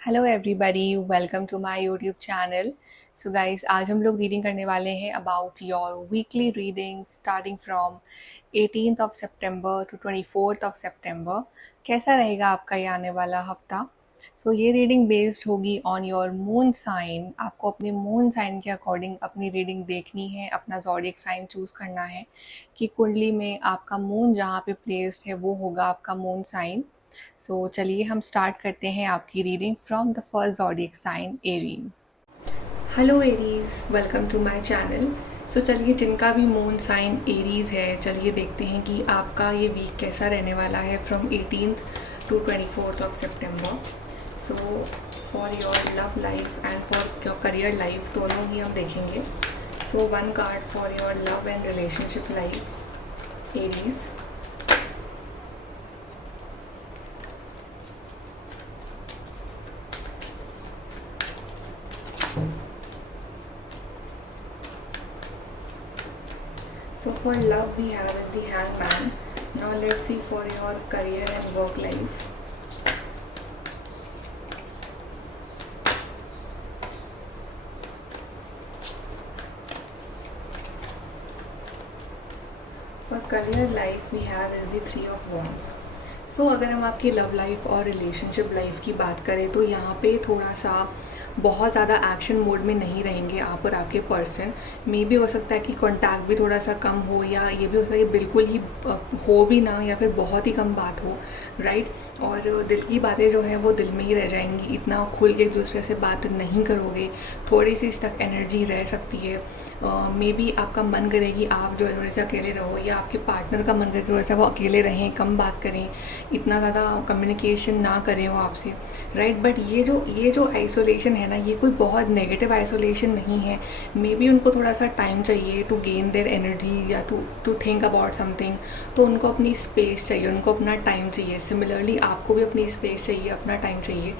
Hello everybody, welcome to my YouTube channel. So guys, आज हम लोग रीडिंग करने वाले हैं about your weekly reading starting from 18th of September to 24th of September. कैसा रहेगा आपका ये आने वाला हफ्ता? ये रीडिंग बेस्ड होगी ऑन योर मून साइन। आपको अपने मून साइन के अकॉर्डिंग अपनी रीडिंग देखनी है, अपना ज़ोडिएक साइन चूज़ करना है कि कुंडली में आपका मून जहाँ पे प्लेस्ड है वो होगा आपका मून साइन। चलिए हम स्टार्ट करते हैं आपकी reading from the first zodiac sign Aries. Hello Aries, welcome to my channel. चलिए, जिनका भी मून साइन एरीज है, चलिए देखते हैं कि आपका ये वीक कैसा रहने वाला है from 18th to 24th of सितंबर। So for your love life and for your career life दोनों ही हम देखेंगे। One card for your love and relationship life Aries. So for love we have is the hangman. Now let's see for your career and work life. For career life we have is the three of wands. अगर हम आपकी love life और relationship life की बात करें तो यहाँ पे थोड़ा सा बहुत ज़्यादा एक्शन मोड में नहीं रहेंगे आप और आपके पर्सन। मे भी हो सकता है कि कांटेक्ट भी थोड़ा सा कम हो, या ये भी हो सकता है कि बिल्कुल ही हो भी ना, या फिर बहुत ही कम बात हो, राइट। और दिल की बातें जो है वो दिल में ही रह जाएंगी, इतना खुल के एक दूसरे से बात नहीं करोगे, थोड़ी सी स्टक एनर्जी रह सकती है। मे बी आपका मन करे कि आप जो है थोड़े से अकेले रहो, या आपके पार्टनर का मन करे थोड़ा सा वो अकेले रहें, कम बात करें, इतना ज़्यादा कम्युनिकेशन ना करें वो आपसे, राइट। बट ये जो आइसोलेशन है ना, ये कोई बहुत नेगेटिव आइसोलेशन नहीं है। मे बी उनको थोड़ा सा टाइम चाहिए टू गेन देयर एनर्जी, या टू थिंक अबाउट समथिंग। तो उनको अपनी स्पेस चाहिए, उनको अपना टाइम चाहिए। सिमिलरली आपको भी अपनी स्पेस चाहिए, अपना टाइम चाहिए।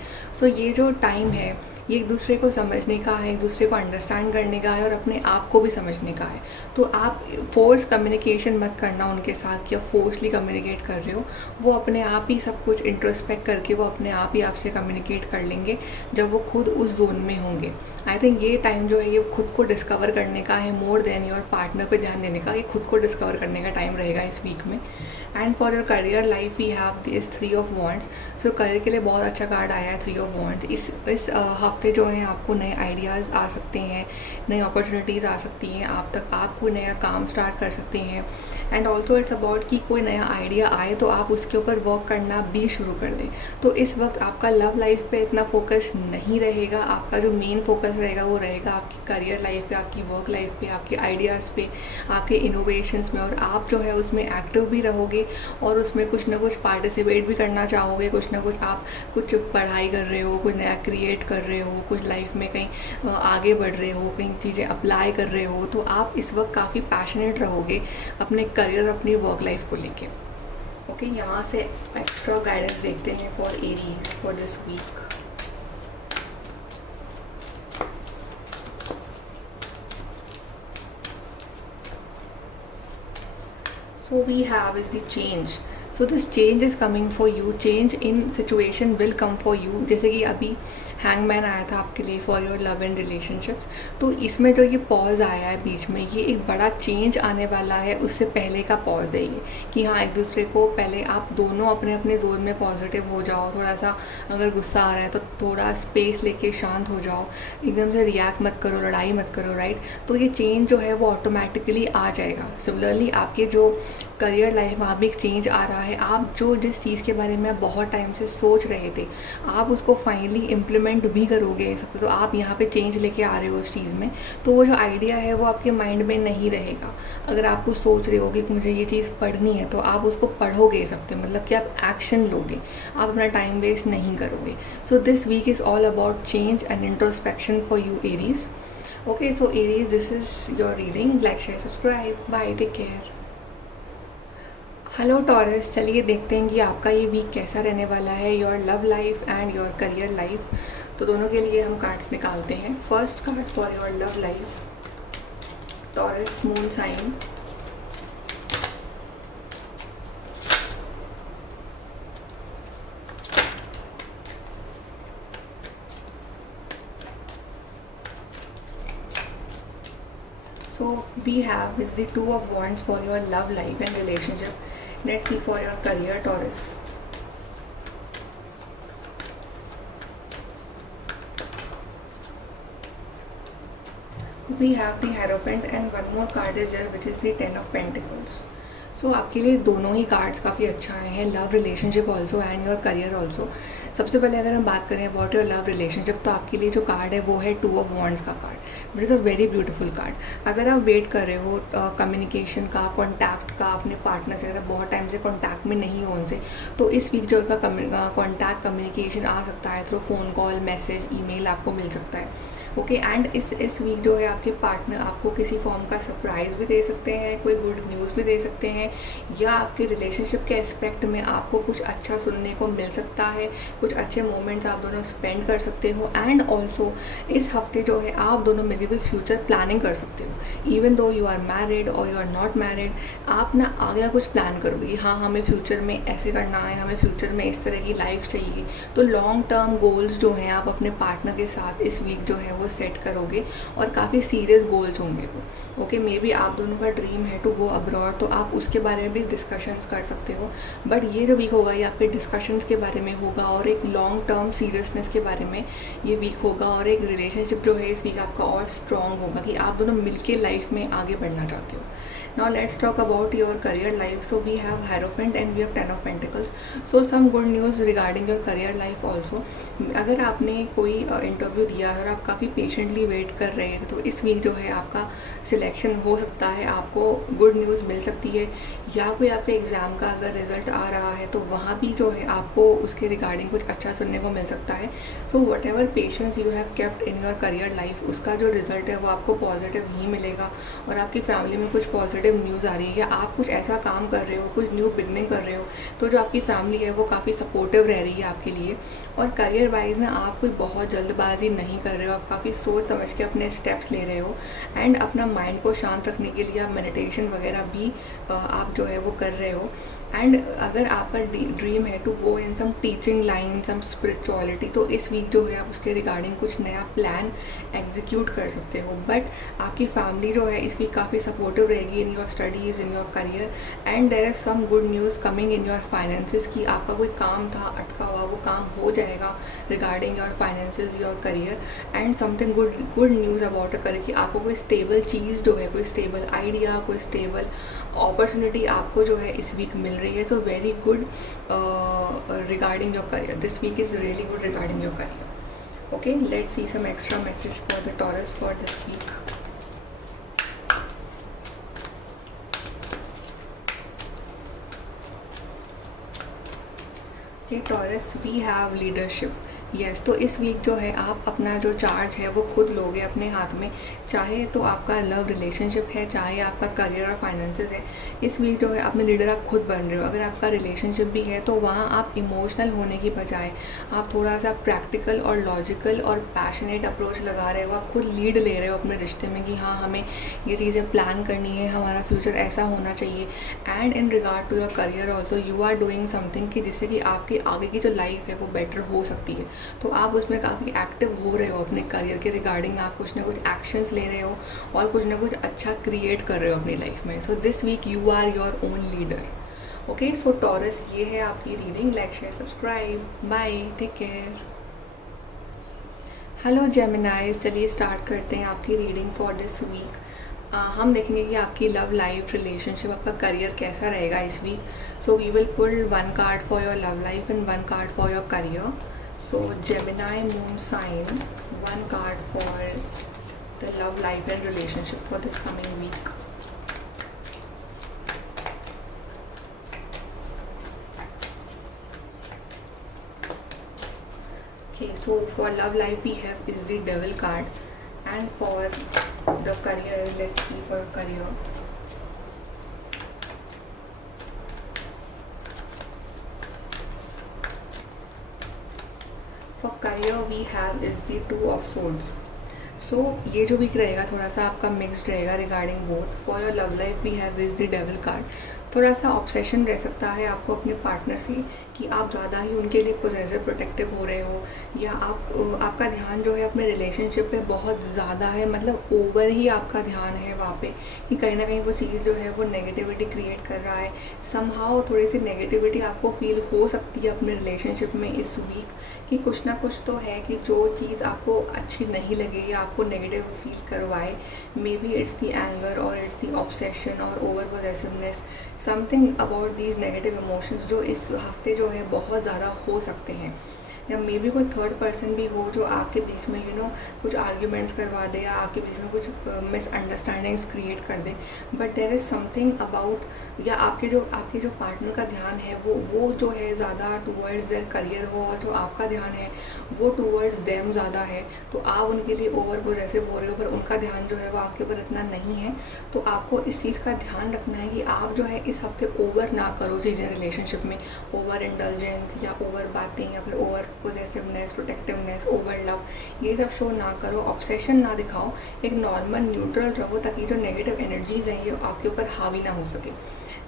ये जो टाइम है ये एक दूसरे को समझने का है, एक दूसरे को अंडरस्टैंड करने का है, और अपने आप को भी समझने का है। तो आप फोर्स कम्युनिकेशन मत करना उनके साथ, या फोर्सली कम्युनिकेट कर रहे हो। वो अपने आप ही सब कुछ इंट्रोस्पेक्ट करके वो अपने आप ही आपसे कम्युनिकेट कर लेंगे जब वो खुद उस जोन में होंगे। आई थिंक ये टाइम जो है ये खुद को डिस्कवर करने का है, मोर देन योर पार्टनर पे ध्यान देने का। ये खुद को डिस्कवर करने का टाइम रहेगा इस वीक में। And for your career life we have this three of wands. Career के लिए बहुत अच्छा कार्ड आया है थ्री ऑफ वॉन्ड्स। इस हफ्ते जो है आपको नए आइडियाज़ आ सकते हैं, नई अपॉर्चुनिटीज़ आ सकती हैं, आप कोई नया काम स्टार्ट कर सकते हैं। एंड ऑल्सो इट्स अबाउट कि कोई नया आइडिया आए तो आप उसके ऊपर वर्क करना भी शुरू कर दें। तो इस वक्त आपका लव लाइफ पे इतना फोकस नहीं रहेगा, आपका जो मेन फोकस रहेगा वो रहेगा आपकी करियर लाइफ पे, आपकी वर्क लाइफ पे, आपके आइडियाज़ पे, आपके इनोवेशंस में। और आप जो है उसमें एक्टिव भी रहोगे, और उसमें कुछ ना कुछ पार्टिसिपेट भी करना चाहोगे। कुछ ना कुछ आप कुछ पढ़ाई कर रहे हो, कुछ नया क्रिएट कर रहे हो, कुछ लाइफ में कहीं आगे बढ़ रहे हो, कहीं चीज़ें अप्लाई कर रहे हो। तो आप इस वक्त काफ़ी पैशनेट रहोगे अपने करियर, अपनी वर्क लाइफ को लेके। ओके, यहाँ से एक्स्ट्रा गाइडेंस देखते हैं for Aries for this week. We have is the change. This change is coming for you. Change in situation will come for you. जैसे कि अभी हैंगमैन आया था आपके लिए for your love and relationships. तो इसमें जो ये पॉज आया है बीच में, ये एक बड़ा चेंज आने वाला है। उससे पहले का पॉज है ये, कि हाँ, एक दूसरे को पहले आप दोनों अपने अपने जोन में पॉजिटिव हो जाओ। थोड़ा सा अगर गुस्सा आ रहा है तो थोड़ा स्पेस लेके शांत हो जाओ, एकदम से रिएक्ट मत करो, लड़ाई मत करो, राइट। तो ये चेंज जो है वो ऑटोमेटिकली आ जाएगा। सिमिलरली आपके जो करियर लाइफ में भी एक चेंज आ रहा है। आप जो जिस चीज़ के बारे में बहुत टाइम से सोच रहे थे, आप उसको फाइनली इम्प्लीमेंट भी करोगे सकते। तो आप यहाँ पे चेंज लेके आ रहे हो उस चीज़ में। तो वो जो आइडिया है वो आपके माइंड में नहीं रहेगा। अगर आप कुछ सोच रहे हो कि मुझे ये चीज़ पढ़नी है, तो आप उसको पढ़ोगे सकते, मतलब कि आप एक्शन लोगे, आप अपना टाइम वेस्ट नहीं करोगे। This week is all about change and introspection for you Aries. Okay, so Aries, this is your reading. Like, share, subscribe. Bye, take care. Hello Taurus, चलिए देखते हैं कि आपका ये वीक कैसा रहने वाला है, your love life and your career life. तो दोनों के लिए हम कार्ड्स निकालते हैं। First card for your love life, Taurus moon sign. So we have is the Two of Wands for your love life and relationship. Let's see for your career, Taurus. We have the Hierophant and one more card is here which is the Ten of Pentacles. सो आपके लिए दोनों ही cards काफ़ी अच्छा आए हैं, love relationship also and your career also. सबसे पहले अगर हम बात करें अबाउट योर लव रिलेशनशिप, तो आपके लिए जो कार्ड है वो है टू ऑफ वॉन्ड्स का card. It is a very beautiful card. अगर आप वेट कर रहे हो कम्युनिकेशन का, कॉन्टैक्ट का अपने पार्टनर से, अगर बहुत टाइम से कॉन्टैक्ट में नहीं हो उनसे, तो इस वीक जो उनका कॉन्टैक्ट कम्युनिकेशन आ सकता है through phone call, message, email आपको मिल सकता है। ओके एंड इस वीक जो है आपके पार्टनर आपको किसी फॉर्म का सरप्राइज़ भी दे सकते हैं, कोई गुड न्यूज़ भी दे सकते हैं, या आपके रिलेशनशिप के एस्पेक्ट में आपको कुछ अच्छा सुनने को मिल सकता है, कुछ अच्छे मोमेंट्स आप दोनों स्पेंड कर सकते हो। एंड ऑल्सो इस हफ्ते जो है आप दोनों मिलकर कोई फ्यूचर प्लानिंग कर सकते हो। Even though you are married और यू आर नॉट मैरिड, आप ना आगे कुछ प्लान करोगे, हाँ हमें फ्यूचर में ऐसे करना है, हमें फ्यूचर में इस तरह की लाइफ चाहिए। तो लॉन्ग टर्म गोल्स जो हैं आप अपने पार्टनर के साथ इस वीक जो है वो सेट करोगे और काफ़ी सीरियस गोल्स होंगे वो। ओके, मे बी आप दोनों का ड्रीम है टू गो अब्रॉड, तो आप उसके बारे में भी डिस्कशंस कर सकते हो। बट ये जो वीक होगा ये आपके डिस्कशंस के बारे में होगा और एक लॉन्ग टर्म सीरियसनेस के बारे में ये वीक होगा, और एक रिलेशनशिप जो है इस वीक आपका और स्ट्रॉन्ग होगा कि आप दोनों मिलके लाइफ में आगे बढ़ना चाहते हो। Now let's talk about your career life. So we have Hierophant and we have Ten of Pentacles. So some good news regarding your career life also. अगर आपने कोई इंटरव्यू दिया है और आप काफ़ी पेशेंटली वेट कर रहे थे, तो इस वीक जो है आपका सिलेक्शन हो सकता है, आपको गुड न्यूज़ मिल सकती है। या कोई आपके एग्ज़ाम का अगर रिज़ल्ट आ रहा है तो वहाँ भी जो है आपको उसके रिगार्डिंग कुछ अच्छा सुनने को मिल सकता है। So what ever patience you have kept in your career life, उसका जो रिज़ल्ट है वो आपको पॉजिटिव ही मिलेगा। और आपकी फैमिली में कुछ पॉजिटिव न्यूज़ आ रही है, या आप कुछ ऐसा काम कर रहे हो, कुछ न्यू बिगनिंग कर रहे हो, तो जो आपकी फैमिली है वो काफ़ी सपोर्टिव रह रही है आपके लिए। और करियर वाइज ना आप कोई बहुत जल्दबाजी नहीं कर रहे हो, आप काफ़ी सोच समझ के अपने स्टेप्स ले रहे हो। एंड अपना माइंड को शांत रखने के लिए आप मेडिटेशन वगैरह भी आप जो है वो कर रहे हो। एंड अगर आपका ड्रीम है to go in some teaching line, some spirituality, तो इस वीक जो है आप उसके रिगार्डिंग कुछ नया प्लान एग्जीक्यूट कर सकते हो। बट आपकी फैमिली जो है इस वीक काफ़ी सपोर्टिव रहेगी in your studies, in your career. And there is some good news coming in your finances, कि आपका कोई काम था अटका हुआ, वो काम हो जाएगा regarding your finances, your career. And something good news about a career, कि आपको कोई स्टेबल चीज़ जो है, कोई स्टेबल आइडिया, कोई स्टेबल अपॉर्चुनिटी आपको जो है इस वीक मिल रही है। So very good regarding your career. This week is really good regarding your career. Okay, let's see some extra message for the Taurus for this week. Okay, Taurus, we have leadership. Yes, तो इस week जो है आप अपना जो charge है वो खुद लोगे अपने हाथ में, चाहे तो आपका लव रिलेशनशिप है, चाहे आपका करियर और फाइनेंसेस है। इस वीक जो है अपने लीडर आप खुद बन रहे हो। अगर आपका रिलेशनशिप भी है तो वहाँ आप इमोशनल होने की बजाय आप थोड़ा सा प्रैक्टिकल और लॉजिकल और पैशनेट अप्रोच लगा रहे हो। आप खुद लीड ले रहे हो अपने रिश्ते में कि हाँ हमें ये चीज़ें प्लान करनी है, हमारा फ्यूचर ऐसा होना चाहिए। And in regard to your career also you are doing something कि जिससे कि आपकी आगे की जो लाइफ है वो बेटर हो सकती है। तो आप उसमें काफ़ी एक्टिव हो रहे हो अपने करियर के रिगार्डिंग, आप कुछ ना कुछ एक्शंस ले रहे हो और कुछ ना कुछ अच्छा क्रिएट कर रहे हो अपनी लाइफ में। So this week you are your own leader. Okay, so Taurus, ये है आपकी reading. Like, share, subscribe. Bye, take care. Hello Geminis, चलिए स्टार्ट करते हैं आपकी रीडिंग फॉर दिस वीक। हम देखेंगे कि आपकी लव लाइफ, रिलेशनशिप, आपका करियर कैसा रहेगा इस week. So we will pull one card for your love life and one card for your career. So Gemini moon sign, one card for the love life and relationship for this coming week. Okay, so for love life we have is the Devil card, and for the career, let's see for career. For career we have is the two of swords. So ये जो week रहेगा थोड़ा सा आपका mixed रहेगा regarding both. For your love life we have is the devil card. थोड़ा सा obsession रह सकता है आपको अपने पार्टनर से कि आप ज़्यादा ही उनके लिए पोजेसिव प्रोटेक्टिव हो रहे हो, या आपका ध्यान जो है अपने रिलेशनशिप पे बहुत ज़्यादा है, मतलब ओवर ही आपका ध्यान है वहाँ पे, कि कहीं ना कहीं वो चीज़ जो है वो नेगेटिविटी क्रिएट कर रहा है। समहाउ थोड़ी सी नेगेटिविटी आपको फील हो सकती है अपने रिलेशनशिप में इस वीक, कि कुछ ना कुछ तो है कि जो चीज़ आपको अच्छी नहीं लगे या आपको नेगेटिव फील करवाए। May be it's the anger और इट्स दी ऑब्सेशन और over possessiveness, something about these negative emotions जो इस हफ्ते जो है बहुत ज़्यादा हो सकते हैं। या मे बी कोई थर्ड पर्सन भी हो जो आपके बीच में कुछ आर्ग्यूमेंट्स करवा दे या आपके बीच में कुछ मिसअंडरस्टैंडिंग्स क्रिएट कर दे। But there is something about, या आपके जो पार्टनर का ध्यान है वो जो है ज़्यादा टूवर्ड्स देयर करियर हो, और जो आपका ध्यान है वो टूवर्ड्स देम ज़्यादा है। तो आप उनके लिए ओवर पोजेसिव हो रहे हो, पर उनका ध्यान जो है वो आपके ऊपर इतना नहीं है। तो आपको इस चीज़ का ध्यान रखना है कि आप जो है इस हफ्ते ओवर ना करो चीज़ें रिलेशनशिप में, ओवर इंडल्जेंस या ओवर बातें या फिर over possessiveness, protectiveness, over love, ये सब शो ना करो, ऑब्सेशन ना दिखाओ, एक नॉर्मल न्यूट्रल रहो, ताकि जो नेगेटिव एनर्जीज़ हैं ये आपके ऊपर हावी ना हो सके।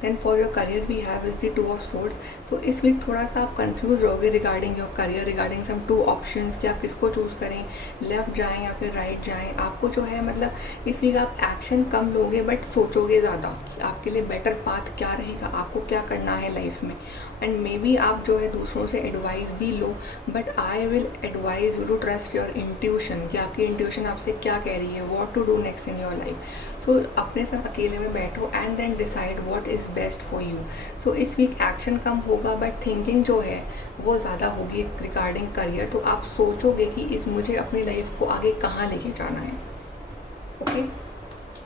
Then for your career we have is the 2 of swords. So इस वीक थोड़ा सा आप कंफ्यूज रहोगे regarding your career, regarding some 2 options कि आप किसको चूज़ करें, लेफ़्ट जाएं या फिर राइट जाएं। आपको जो है मतलब इस वीक आप एक्शन कम लोगे बट सोचोगे ज़्यादा कि आपके लिए बेटर पाथ क्या रहेगा, आपको क्या करना है लाइफ में। एंड मे बी आप जो है दूसरों से एडवाइस भी लो, but I will advise you to trust your intuition, कि आपकी इंट्यूशन आपसे क्या कह रही है, what to do next in your life. So अपने साथ अकेले में बैठो and then decide what is best for you. So इस वीक एक्शन कम होगा बट थिंकिंग जो है वो ज़्यादा होगी रिगार्डिंग करियर। तो आप सोचोगे कि मुझे अपनी लाइफ को आगे कहाँ लेके जाना है। Okay,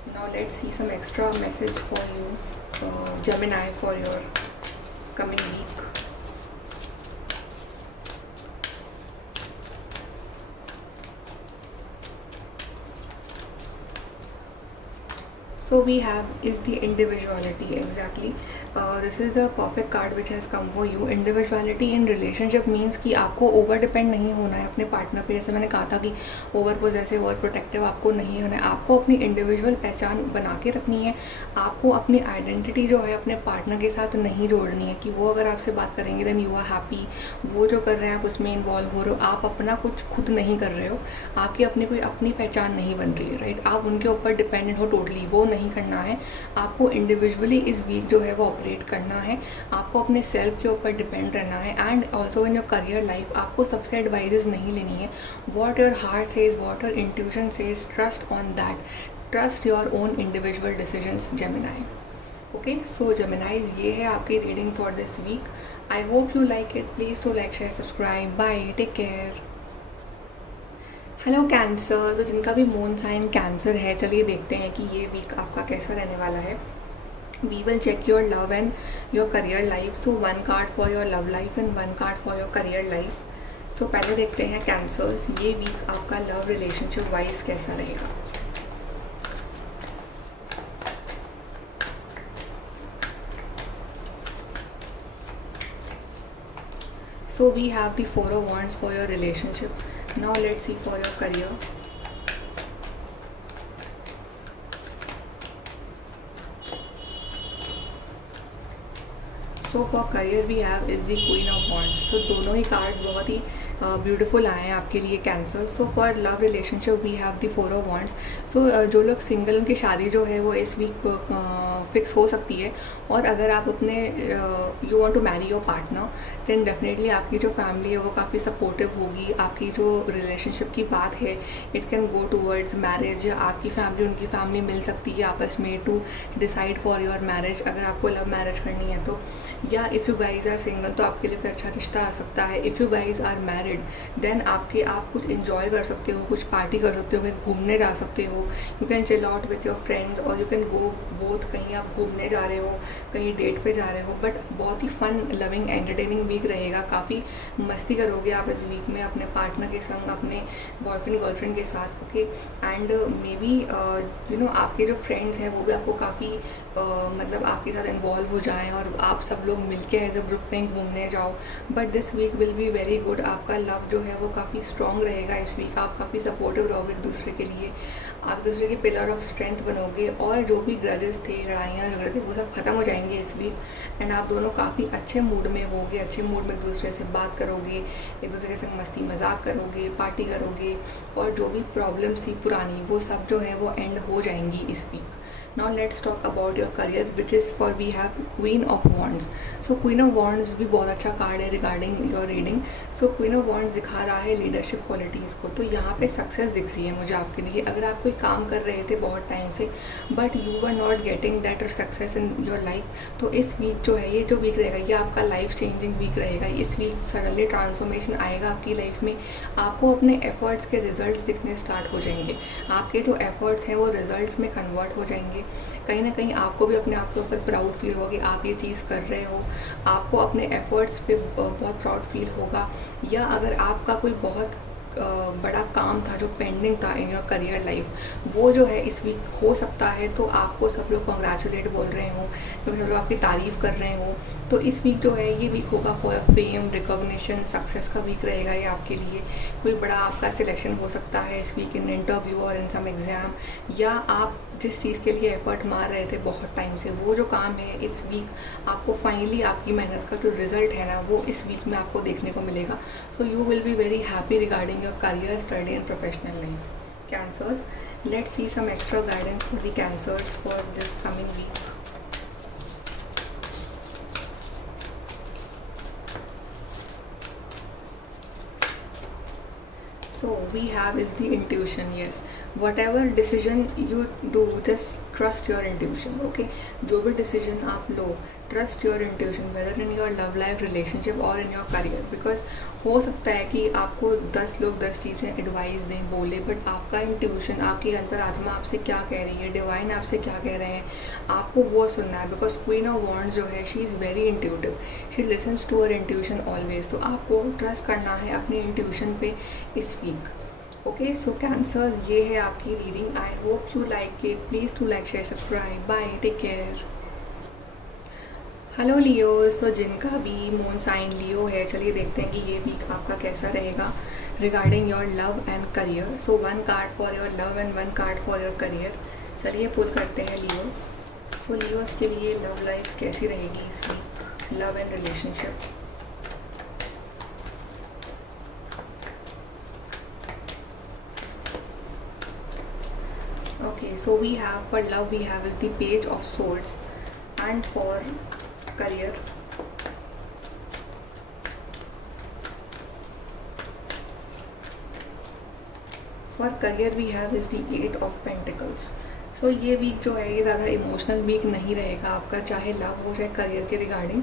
now let's see some extra message for you Gemini for your coming week. So we have is the individuality, exactly. This is the perfect card which has come for you. Individuality in relationship means कि आपको over depend नहीं होना है अपने partner पे। जैसे मैंने कहा था कि ओवर पोजेसिव और प्रोटेक्टिव आपको नहीं होना है, आपको अपनी इंडिविजुअल पहचान बना के रखनी है। आपको अपनी आइडेंटिटी जो है अपने पार्टनर के साथ नहीं जोड़नी है, कि वो अगर आपसे बात करेंगे देन यू आर हैप्पी, वो जो कर रहे हैं आप उसमें इन्वॉल्व हो रहे हो, आप अपना कुछ खुद नहीं कर रहे हो, आपकी अपनी कोई अपनी पहचान नहीं बन रही है, राइट। आप उनके ऊपर डिपेंडेंट हो टोटली, वो नहीं करना है। आपको इंडिविजुअली इस वीक जो है वो ऑपरेट करना है, आपको अपने सेल्फ के ऊपर डिपेंड रहना है। And also in your career life आपको सबसे एडवाइजेस नहीं लेनी है। What your heart says, what your intuition says, trust on that, trust your own individual decisions Gemini. Okay, so Geminis, ये है आपकी reading for this week. I hope you like it. Please to like, share, subscribe. Bye, take care. Hello Cancer, तो जिनका भी moon sign cancer है, चलिए देखते हैं कि ये वीक आपका कैसा रहने वाला है। We will check your love and your career life. So 1 card for your love life and 1 card for your career life. So पहले देखते हैं कैंसर्स, ये वीक आपका लव रिलेशनशिप वाइज कैसा रहेगा। So we have the 4 of Wands for your relationship. Now let's see for your career. So for career we have is the Queen of Wands. So दोनों ही cards बहुत ही beautiful आए हैं आपके लिए Cancer. So for love relationship we have the 4 of wands. So जो लोग single, उनकी शादी जो है वो इस वीक फिक्स हो सकती है। और अगर आप अपने you want to marry your partner, then definitely आपकी जो फैमिली है वो काफ़ी सपोर्टिव होगी। आपकी जो रिलेशनशिप की बात है it can go towards marriage. आपकी फैमिली उनकी फैमिली मिल सकती है आपस में to decide for your marriage, अगर आपको लव मैरिज करनी है तो। या if you guys are single तो आपके लिए कोई अच्छा रिश्ता आ सकता है। If you guys are married then आप कुछ इन्जॉय कर सकते हो, कुछ पार्टी कर सकते हो, कहीं घूमने जा सकते हो। You can chill out with your friends और यू कैन गो बोथ, कहीं आप घूमने जा रहे हो, कहीं डेट पे जा रहे हो। बट बहुत ही फन लविंग एंटरटेनिंग वीक रहेगा, काफ़ी मस्ती करोगे आप इस वीक में अपने पार्टनर के संग, अपने बॉयफ्रेंड गर्लफ्रेंड के साथ। ओके, एंड मे बी आपके जो फ्रेंड्स हैं वो भी आपको काफ़ी मतलब आपके साथ इन्वॉल्व हो जाएं और आप सब लोग मिलके एज अ ग्रुप कहीं घूमने जाओ। But this week will be very good. आपका आपका लव जो है वो काफ़ी स्ट्रॉन्ग रहेगा इस वीक। आप काफ़ी सपोर्टिव रहोगे एक दूसरे के लिए, आप दूसरे के पिलर ऑफ स्ट्रेंथ बनोगे, और जो भी ग्रजेस थे, लड़ाइयाँ झगड़े थे, वो सब खत्म हो जाएंगे इस वीक। एंड आप दोनों काफ़ी अच्छे मूड में होगे, अच्छे मूड में एक दूसरे से बात करोगे, एक दूसरे के संग मस्ती मजाक करोगे, पार्टी करोगे, और जो भी प्रॉब्लम्स थी पुरानी वो सब जो है वो एंड हो जाएंगी इस week. Now let's talk about your career, which is for we have queen of wands. So queen of wands भी बहुत अच्छा कार्ड है regarding your reading. So queen of wands दिखा रहा है लीडरशिप क्वालिटीज़ को, तो यहाँ पे सक्सेस दिख रही है मुझे आपके लिए। अगर आप कोई काम कर रहे थे बहुत टाइम से but you are not getting that success in your life, तो इस वीक जो है, ये जो वीक रहेगा ये आपका लाइफ चेंजिंग वीक रहेगा। इस वीक सडनली ट्रांसफॉर्मेशन आएगा आपकी लाइफ में, आपको अपने एफर्ट्स के रिजल्ट्स दिखने स्टार्ट हो जाएंगे, आपके जो एफर्ट्स हैं वो रिजल्ट्स में कन्वर्ट हो जाएंगे। कहीं ना कहीं आपको भी अपने आप के ऊपर प्राउड फील होगा कि आप ये चीज़ कर रहे हो, आपको अपने एफर्ट्स पे बहुत प्राउड फील होगा। या अगर आपका कोई बहुत बड़ा काम था जो पेंडिंग था इन योर करियर लाइफ, वो जो है इस वीक हो सकता है, तो आपको सब लोग कॉन्ग्रेचुलेट बोल रहे हो, क्योंकि सब लोग आपकी तारीफ़ कर रहे हो। तो इस वीक जो है ये वीक होगा फॉर फेम, रिकॉग्निशन, सक्सेस का वीक रहेगा ये आपके लिए। कोई बड़ा आपका सिलेक्शन हो सकता है इस वीक इन इंटरव्यू और इन सम एग्ज़ाम, या आप जिस चीज़ के लिए एफर्ट मार रहे थे बहुत टाइम से, वो जो काम है इस वीक आपको फाइनली आपकी मेहनत का जो रिजल्ट है ना वो इस वीक में आपको देखने को मिलेगा। So you will be very happy regarding your career, study and professional life. Cancers, let's see some extra guidance for the Cancers for this coming week. So we have is the intuition. Yes, whatever decision you do, just trust your intuition. Okay, जो भी decision आप लो, trust your intuition, whether in your love life, relationship or in your career. Because हो सकता है कि आपको 10 लोग 10 चीज़ें एडवाइस दें, बोले, बट आपका इंट्यूशन, आपकी अंतरात्मा आपसे क्या कह रही है, डिवाइन आपसे क्या कह रहे हैं, आपको वो सुनना है। बिकॉज क्वीन ऑफ वॉन्ड्स जो है, she is very intuitive, she listens to her intuition always. तो आपको ट्रस्ट करना है अपनी इंट्यूशन पे इस वीक। ओके, सो कैंसर्स, ये है आपकी reading. I hope you like it. Please to like, share, subscribe. Bye, take care. Hello Leo, so जिनका भी मून साइन लियो है, चलिए देखते हैं कि ये वीक आपका कैसा रहेगा regarding your love and career. So 1 card for your love and 1 card for your career. चलिए पुल करते हैं लियोस। सो लियोस के लिए लव लाइफ कैसी रहेगी इस week, love and relationship. Okay, so we have for love, we have is the Page of Swords, and for career, we have is the 8 of Pentacles. सो ये week जो है ये ज़्यादा इमोशनल वीक नहीं रहेगा आपका, चाहे लव हो चाहे करियर के regarding.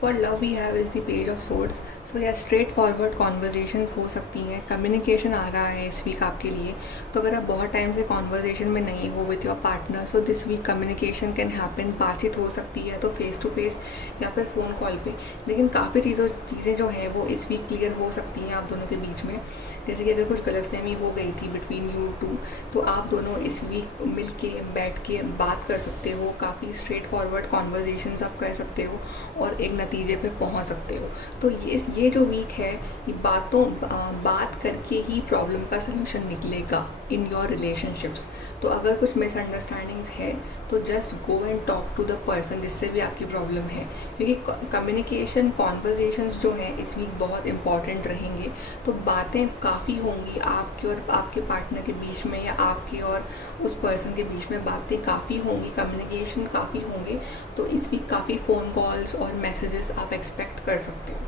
For love we have is the page of swords. So या स्ट्रेट फॉरवर्ड कॉन्वर्जेशंस हो सकती हैं, कम्युनिकेशन आ रहा है इस वीक आपके लिए। तो अगर आप बहुत टाइम से कॉन्वर्जेशन में नहीं हो with your partner, so this week communication can happen. बातचीत हो सकती है तो फेस टू फेस या फिर फ़ोन कॉल पे, लेकिन काफ़ी चीज़ें जो हैं वो इस वीक क्लियर हो सकती हैं आप दोनों के बीच में। जैसे कि अगर कुछ गलतफहमी हो गई थी बिटवीन यू टू, तो आप दोनों इस वीक मिल के बैठ के बात कर सकते हो, काफ़ी स्ट्रेट फॉरवर्ड कॉन्वर्जेशंस आप कर सकते हो और एक नतीजे पे पहुंच सकते हो। तो ये जो वीक है, ये बात करके ही प्रॉब्लम का सलूशन निकलेगा इन योर रिलेशनशिप्स। तो अगर कुछ मिसअंडरस्टैंडिंग्स है तो just go and talk to the person जिससे भी आपकी प्रॉब्लम है, क्योंकि कम्युनिकेशन, कॉन्वर्जेशंस जो हैं इस वीक बहुत इंपॉर्टेंट रहेंगे। तो बातें काफ़ी होंगी आपके और आपके पार्टनर के बीच में, या आपके और उस पर्सन के बीच में बातें काफ़ी होंगी, कम्युनिकेशन काफ़ी होंगे। तो इस वीक काफ़ी फ़ोन कॉल्स और मैसेजेस आप एक्सपेक्ट कर सकते हो।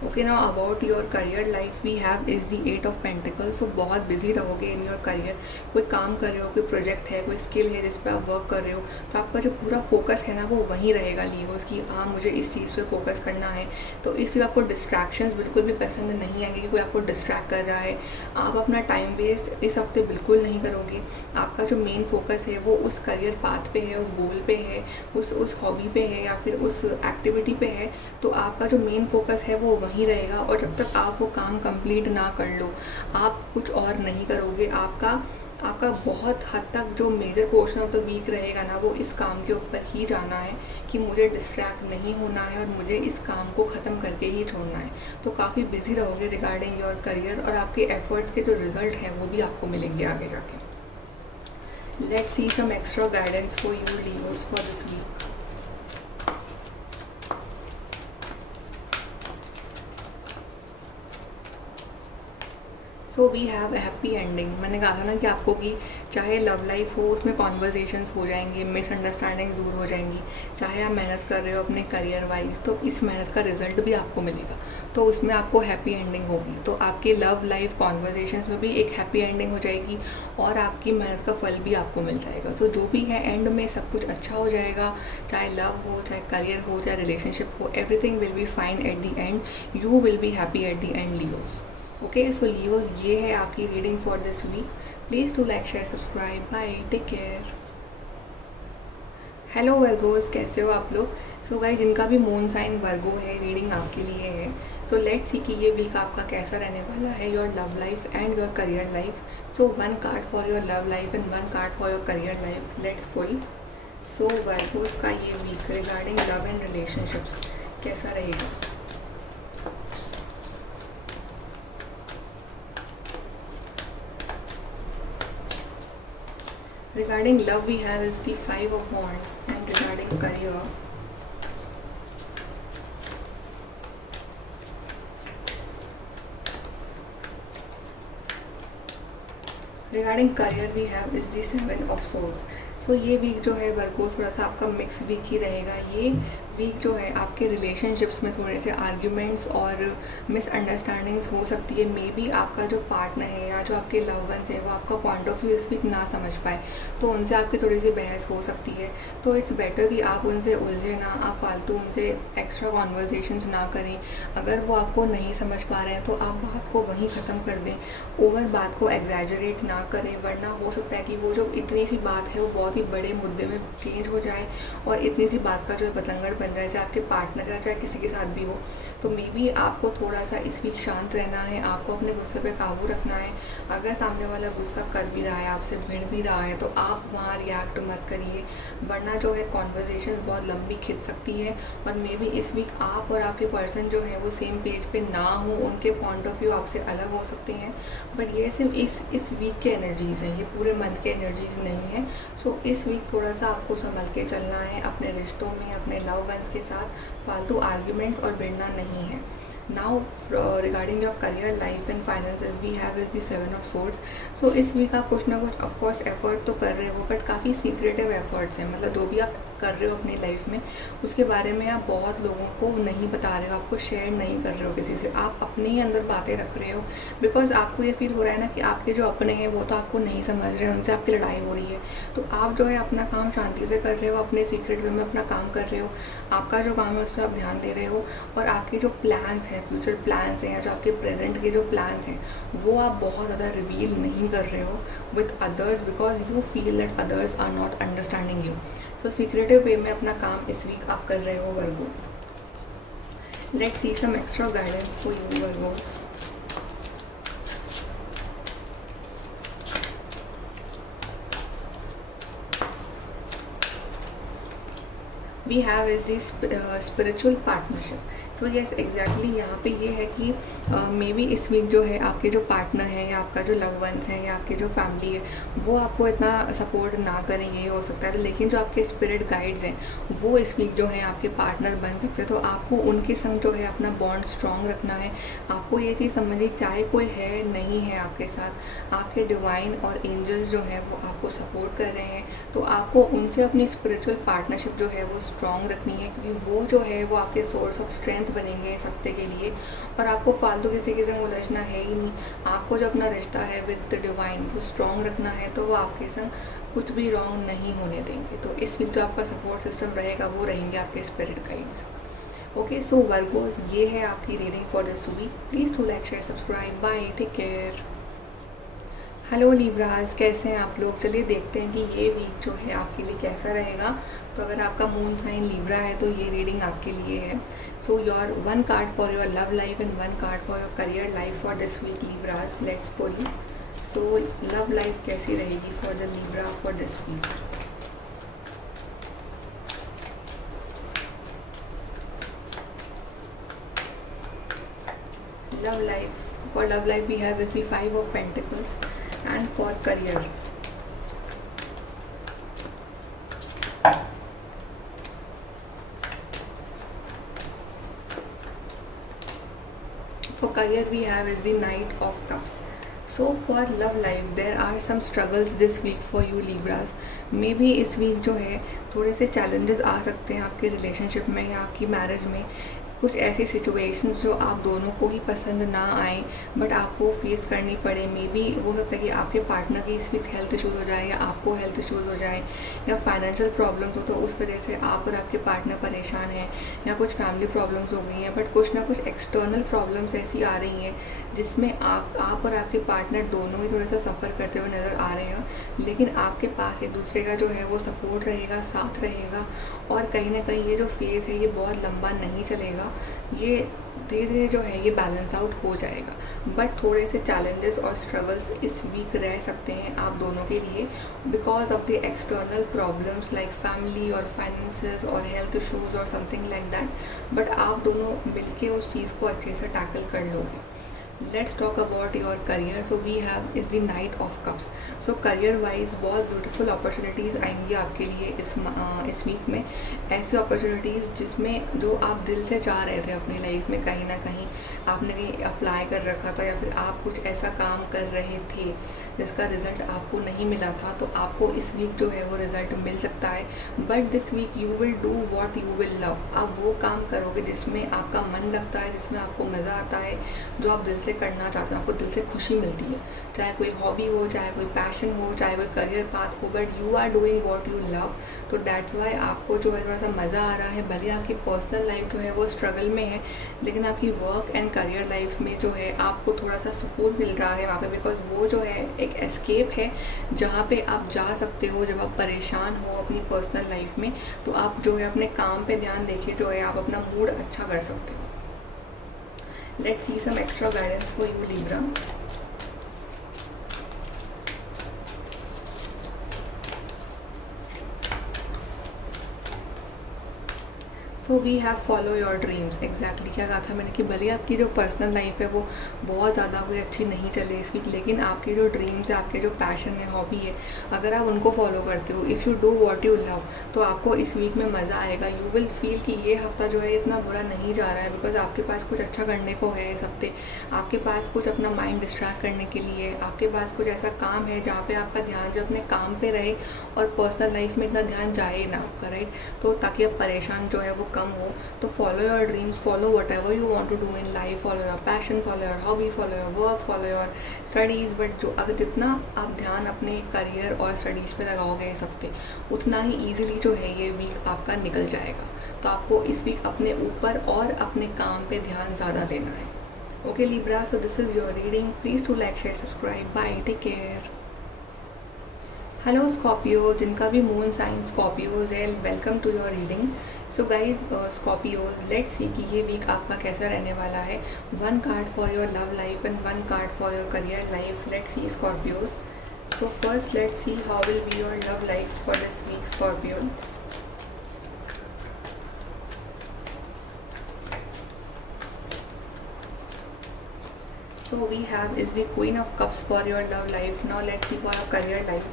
Okay, now about your career life we have is the 8 of pentacles. So बहुत बिजी रहोगे इन योर करियर। कोई काम कर रहे हो, कोई प्रोजेक्ट है, कोई स्किल है जिस पे आप वर्क कर रहे हो, तो आपका जो पूरा फोकस है ना वो वहीं रहेगा लियोस की, हाँ मुझे इस चीज़ पे फोकस करना है। तो इसलिए आपको डिस्ट्रैक्शंस बिल्कुल भी पसंद नहीं आएंगे कि कोई आपको डिस्ट्रैक्ट कर रहा है। आप अपना टाइम वेस्ट इस हफ्ते बिल्कुल नहीं करोगे। आपका जो मेन फोकस है वो उस करियर पाथ पे है, उस गोल पे है, उस हॉबी पे है या फिर उस एक्टिविटी पे है। तो आपका जो मेन फोकस है वो वहीं रहेगा, और जब तक आप वो काम कंप्लीट ना कर लो आप कुछ और नहीं करोगे। आपका बहुत हद तक जो major portion of the week रहेगा ना वो इस काम के ऊपर ही जाना है, कि मुझे डिस्ट्रैक्ट नहीं होना है और मुझे इस काम को ख़त्म करके ही छोड़ना है। तो काफ़ी बिजी रहोगे रिगार्डिंग योर करियर और आपके एफर्ट्स के जो रिजल्ट हैं वो भी आपको मिलेंगे आगे जाके। Let's see some extra guidance for you Leos for this week. So we have happy ending. मैंने कहा था ना कि आपको कि चाहे लव लाइफ हो उसमें कॉन्वर्जेशंस हो जाएंगे, मिसअंडरस्टैंडिंग्स दूर हो जाएंगी, चाहे आप मेहनत कर रहे हो अपने करियर वाइज तो इस मेहनत का रिजल्ट भी आपको मिलेगा, तो उसमें आपको हैप्पी एंडिंग होगी। तो आपके लव लाइफ कॉन्वर्जेशंस में भी एक हैप्पी एंडिंग हो जाएगी और आपकी मेहनत का फल भी आपको मिल जाएगा। सो जो भी है एंड में सब कुछ अच्छा हो जाएगा, चाहे लव हो, चाहे करियर हो, चाहे रिलेशनशिप हो, everything will be fine at the end. You will be happy at the end Leos. Okay, so Leos ये है आपकी reading for this week. Please to like share subscribe. Bye, take care. Hello Virgos, कैसे हो आप लोग? So guys, जिनका भी moon sign वर्गो है रीडिंग आपके लिए है। सो लेट्स सी कि ये वीक आपका कैसा रहने वाला है, your love life and your career life. So 1 card for your love life and 1 card for your career life. Let's pull. So Virgos का ये week regarding love and relationships कैसा रहेगा? Regarding love we have is the 5 of Wands, and regarding career we have is the 7 of Swords. सो ये week जो है Virgo's थोड़ा सा आपका मिक्स वीक ही रहेगा। ये वीक जो है आपके रिलेशनशिप्स में थोड़े से आर्ग्यूमेंट्स और मिसअंडरस्टैंडिंग्स हो सकती है। मे बी आपका जो पार्टनर है या जो आपके लव वंस है वो आपका पॉइंट ऑफ व्यू इस वीक ना समझ पाए, तो उनसे आपकी थोड़ी सी बहस हो सकती है। तो इट्स बेटर कि आप उनसे उलझे ना, आप फालतू उनसे एक्स्ट्रा कॉन्वर्जेशंस ना करें। अगर वो आपको नहीं समझ पा रहे हैं तो आप बात को वहीं ख़त्म कर दें, ओवर बात को एग्जैजरेट ना करें, वरना हो सकता है कि वो जो इतनी सी बात है वो बहुत ही बड़े मुद्दे में चेंज हो जाए और इतनी सी बात का जो है बतंगड़ बन जाए, चाहे आपके पार्टनर का चाहे किसी के साथ भी हो। तो मे बी आपको थोड़ा सा इस वीक शांत रहना है, आपको अपने गुस्से पे काबू रखना है। अगर सामने वाला गुस्सा कर भी रहा है, आपसे भिड़ भी रहा है, तो आप वहाँ रिएक्ट मत करिए, वरना जो है कॉन्वर्जेशंस बहुत लंबी खिंच सकती है। और मे बी इस वीक आप और आपके पर्सन जो है वो सेम पेज पे ना हो, उनके पॉइंट ऑफ व्यू आपसे अलग हो सकते हैं। बट ये सिर्फ इस वीक के एनर्जीज़ हैं, ये पूरे मंथ के एनर्जीज़ नहीं है। सो इस वीक थोड़ा सा आपको संभल के चलना है अपने रिश्तों में, अपने लव वंस के साथ फालतू आर्ग्यूमेंट्स और भिड़ना नहीं है। Now regarding your career life and finances we have is the 7 of swords. So इस वीक आप कुछ ना कुछ ऑफकोर्स एफर्ट तो कर रहे हो, बट काफ़ी सीक्रेटिव एफर्ट्स हैं। मतलब जो भी आप कर रहे हो अपनी लाइफ में उसके बारे में आप बहुत लोगों को नहीं बता रहे हो, आपको शेयर नहीं कर रहे हो किसी से, आप अपने ही अंदर बातें रख रहे हो। बिकॉज आपको ये फील हो रहा है ना कि आपके जो अपने हैं वो तो आपको नहीं समझ रहे हैं, उनसे आपकी लड़ाई हो रही है। तो आप जो है अपना काम शांति से कर रहे हो, अपने सीक्रेट वे में अपना काम कर रहे हो, आपका जो काम है उस पर आप ध्यान दे रहे हो। और आपके जो प्लान्स हैं, फ्यूचर प्लान्स हैं या जो आपके प्रेजेंट के जो प्लान्स हैं वो आप बहुत ज़्यादा रिवील नहीं कर रहे हो with others, because you feel that others are not understanding you. So secretive way में अपना काम इस वीक आप कर रहे हो Virgos. Let's see some extra guidance for you Virgos. We have is the spiritual partnership. So yes exactly यहाँ पे ये है कि मे बी इस वीक जो है आपके जो पार्टनर हैं या आपका जो लव वंस हैं या आपकी जो फैमिली है वो आपको इतना सपोर्ट ना करें, ये हो सकता है। लेकिन जो आपके स्पिरिट गाइड्स हैं वो इस वीक जो है आपके पार्टनर बन सकते हैं। तो आपको उनके संग जो है अपना बॉन्ड स्ट्रॉन्ग रखना है। आपको ये चीज़ समझिए, चाहे कोई है नहीं है आपके साथ, आपके डिवाइन और एंजल्स जो हैं वो आपको सपोर्ट कर रहे हैं। तो आपको उनसे अपनी स्पिरिचुअल पार्टनरशिप जो है वो स्ट्रॉन्ग रखनी है, क्योंकि वो जो है वो आपके सोर्स ऑफ स्ट्रेंथ बनेंगे इस हफ्ते के लिए। और आपको फालतू किसी के संग उलझना है ही नहीं। आपको जो अपना रिश्ता है विद द डिवाइन वो स्ट्रॉन्ग रखना है, तो वो आपके संग कुछ भी रॉन्ग नहीं होने देंगे। तो इस वीक जो आपका सपोर्ट सिस्टम रहेगा वो रहेंगे आपके spirit guides. Okay, so Virgos ये है आपकी reading for this week. Please to like share subscribe. Bye, take care. Hello Libras, कैसे हैं आप लोग? चलिए देखते हैं कि ये वीक जो है आपके लिए कैसा रहेगा। तो अगर आपका मून साइन लिब्रा है तो ये रीडिंग आपके लिए है। So your 1 card for your love life and 1 card for your career life for this week Libras. Let's pull. So love life कैसी रहेगी for the Libra for this week? love life, for love life we have is the Five of Pentacles, and for career, we have is the Knight of Cups. So for love life there are some struggles this week for you Libras. May be इस week जो है थोड़े से challenges आ सकते हैं आपके relationship में या आपकी मैरिज में। कुछ ऐसी सिचुएशंस जो आप दोनों को ही पसंद ना आए बट आपको फेस करनी पड़े। मे बी हो सकता है कि आपके पार्टनर की इस वीक हेल्थ इश्यूज़ हो जाए या आपको हेल्थ इश्यूज़ हो जाए या फाइनेंशियल प्रॉब्लम्स हो, तो उस वजह से आप और आपके पार्टनर परेशान हैं, या कुछ फैमिली प्रॉब्लम्स हो गई हैं। बट कुछ ना कुछ एक्सटर्नल प्रॉब्लम्स ऐसी आ रही हैं जिसमें आप और आपके पार्टनर दोनों ही थोड़ा सा सफ़र करते हुए नज़र आ रहे हैं, लेकिन आपके पास एक दूसरे का जो है वो सपोर्ट रहेगा, साथ रहेगा। और कहीं ना कहीं ये जो फेज़ है ये बहुत लंबा नहीं चलेगा, ये धीरे धीरे जो है ये बैलेंस आउट हो जाएगा। बट थोड़े से चैलेंजेस और स्ट्रगल्स इस वीक रह सकते हैं आप दोनों के लिए because of the external problems like family और फाइनेंसेस और हेल्थ इशूज़ और समथिंग लाइक दैट। बट आप दोनों मिलके उस चीज़ को अच्छे से टैकल कर लोगे। Let's talk about your career. So we have is the knight of cups. So career wise बहुत ब्यूटीफुल अपॉर्चुनिटीज़ आएंगी आपके लिए इस वीक में। ऐसी अपॉर्चुनिटीज़ जिसमें जो आप दिल से चाह रहे थे अपनी लाइफ में, कहीं ना कहीं आपने कहीं अप्लाई कर रखा था या फिर आप कुछ ऐसा काम कर रहे थे जिसका रिज़ल्ट आपको नहीं मिला था, तो आपको इस वीक जो है वो रिज़ल्ट मिल सकता है। But this week you will do what you will love. आप वो काम करोगे जिसमें आपका मन लगता है, जिसमें आपको मज़ा आता है, जो आप दिल से करना चाहते हो, आपको दिल से खुशी मिलती है। चाहे कोई हॉबी हो, चाहे कोई पैशन हो, चाहे कोई करियर पाथ हो, but you are doing what you love. तो दैट्स वाई आपको जो है थोड़ा सा मज़ा आ रहा है। भले आपकी पर्सनल लाइफ जो है वो स्ट्रगल में है, लेकिन आपकी वर्क एंड करियर लाइफ में जो है आपको थोड़ा सा सुकून मिल रहा है वहाँ पे, बिकॉज वो जो है एक एस्केप है जहाँ पे आप जा सकते हो जब आप परेशान हो अपनी पर्सनल लाइफ में। तो आप जो है अपने काम पे ध्यान देखिए, जो है आप अपना मूड अच्छा कर सकते हो। Let's see some extra guidance for you Libra. So we have follow your dreams. Exactly क्या कहा था मैंने कि भले आपकी जो पर्सनल लाइफ है वो बहुत ज़्यादा कोई अच्छी नहीं चले इस वीक, लेकिन आपके जो ड्रीम्स है, आपके जो पैशन है, हॉबी है, अगर आप उनको फॉलो करते हो, if you do what you love, तो आपको इस वीक में मज़ा आएगा। यू विल फील कि ये हफ्ता जो है इतना बुरा नहीं जा रहा है, बिकॉज आपके पास कुछ अच्छा करने को है इस हफ्ते। आपके पास कुछ अपना माइंड डिस्ट्रैक्ट करने के लिए, आपके पास कुछ ऐसा काम है जहाँ पे आपका ध्यान जो अपने काम पे रहे और पर्सनल लाइफ में इतना ध्यान जाए ना आपका, राइट। तो ताकि आप परेशान जो है वो कम हो, तो follow your dreams, follow whatever you want to do in life, follow your passion, follow your hobby, follow your work, follow your studies. But जो अगर जितना आप ध्यान अपने करियर और स्टडीज़ पे लगाओगे इस हफ्ते, उतना ही ईजिली जो है ये वीक आपका निकल जाएगा। तो आपको इस वीक अपने ऊपर और अपने काम पे ध्यान ज़्यादा देना है। Okay Libra, so this is your reading. Please to like, share, subscribe. Bye, take care. Hello Scorpio, जिनका भी मून साइन स्कॉर्पियोज है, welcome to your reading. So guys Scorpios, let's see कि ये वीक आपका कैसा रहने वाला है। One card for your love life and one card for your career life. Let's see Scorpios. So first let's see how will be your love life for this week Scorpio. So we have is the Queen of Cups for your love life. Now let's see for your career life.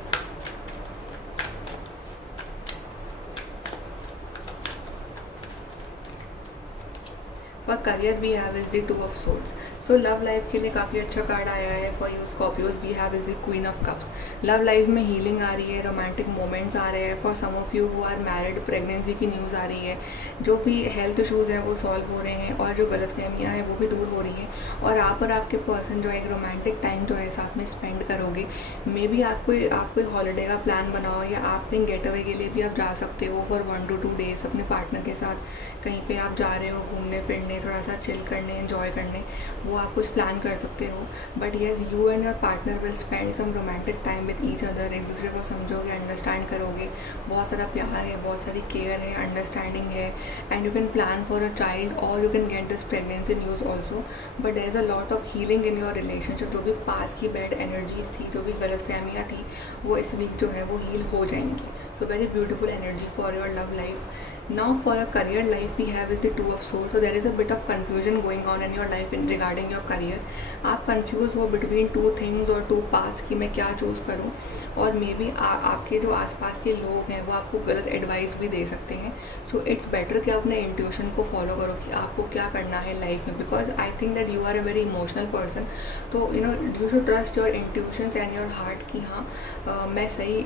For career we have is the 2 of swords. So love life के लिए काफ़ी अच्छा card आया है for you Scorpios. We have is the queen of cups. Love life में healing आ रही है, रोमांटिक मोमेंट्स आ रहे हैं। For some of you who are married, pregnancy की न्यूज़ आ रही है। जो भी हेल्थ इशूज़ हैं वो सॉल्व हो रहे हैं और जो गलतफहमियाँ हैं वो भी दूर हो रही हैं। और आपके पर्सन जो है एक रोमांटिक टाइम जो है साथ में स्पेंड करोगे। मे बी आप कोई हॉलीडे का प्लान बनाओ या आप कहीं गेट अवे के लिए भी आप जा सकते हो फॉर 1 to 2 days अपने पार्टनर के साथ। कहीं पे आप जा रहे हो घूमने फिरने, थोड़ा सा चिल करने, एंजॉय करने, वो आप कुछ प्लान कर सकते हो। But yes, you and your partner will spend some romantic time with each other. एक दूसरे को समझोगे, अंडरस्टैंड करोगे। बहुत सारा प्यार है, बहुत सारी केयर है, अंडरस्टैंडिंग है। And you can plan for a child और you can get this pregnancy news also. But there is a lot of healing in your relationship. जो भी पास की बैड एनर्जीज थी, जो भी गलतफहमियाँ थी, वो इस वीक जो है वो हील हो जाएंगी। So very beautiful energy for your love life. Now for your career life we have is the two of swords. So there is a bit of confusion going on in your life in regarding your career. आप confuse हो between two things और to paths कि मैं क्या choose करूँ, और may be आपके जो आसपास के लोग हैं वो आपको गलत एडवाइस भी दे सकते हैं. सो इट्स बेटर कि आप अपने इंट्यूशन को फॉलो करो कि आपको क्या करना है लाइफ में, because I think that you are a very emotional person. तो you should trust your intuitions and your heart कि हाँ मैं सही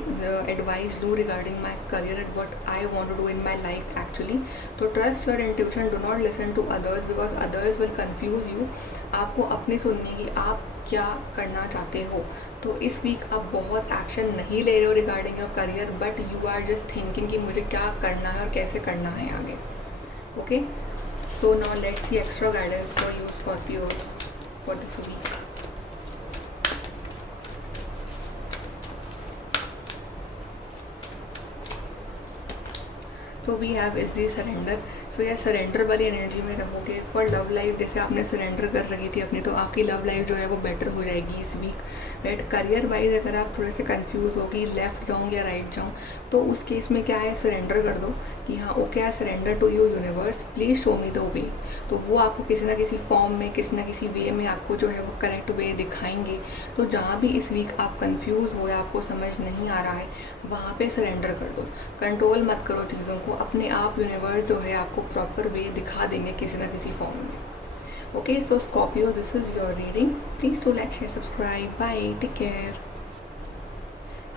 एडवाइस लूँ regarding my career and what I want to do in my life actually. तो trust your intuition, do not listen to others because others will confuse you. आपको अपनी सुननी की आप क्या करना चाहते हो. तो इस वीक आप बहुत एक्शन नहीं ले रहे हो regarding your career, but you are just thinking कि मुझे क्या करना है और कैसे करना है आगे. Okay, so now let's see extra guidance for you Scorpios for this week. तो we have is the surrender. So यह सरेंडर वाली एनर्जी में रहोगे फॉर लव लाइफ. जैसे आपने सरेंडर कर रखी थी अपनी, तो आपकी लव लाइफ जो है वो बेटर हो जाएगी इस वीक. राइट, करियर वाइज अगर आप थोड़े से कंफ्यूज हो कि लेफ़्ट जाऊँ या राइट जाऊँ, तो उस केस में क्या है, सरेंडर कर दो कि हाँ okay I surrender to you universe, please show me the way. तो वो आपको किसी ना किसी फॉर्म में, किसी ना किसी वे में आपको जो है वो करेक्ट वे दिखाएंगे. तो जहाँ भी इस वीक आप कंफ्यूज हो या आपको समझ नहीं आ रहा है, वहाँ पे सरेंडर कर दो. कंट्रोल मत करो चीज़ों को, अपने आप यूनिवर्स जो है आपको प्रॉपर वे दिखा देंगे किसी ना किसी फॉर्म में. Okay, so Scorpio, this is your reading. Please do like, share, subscribe. Bye. Take care.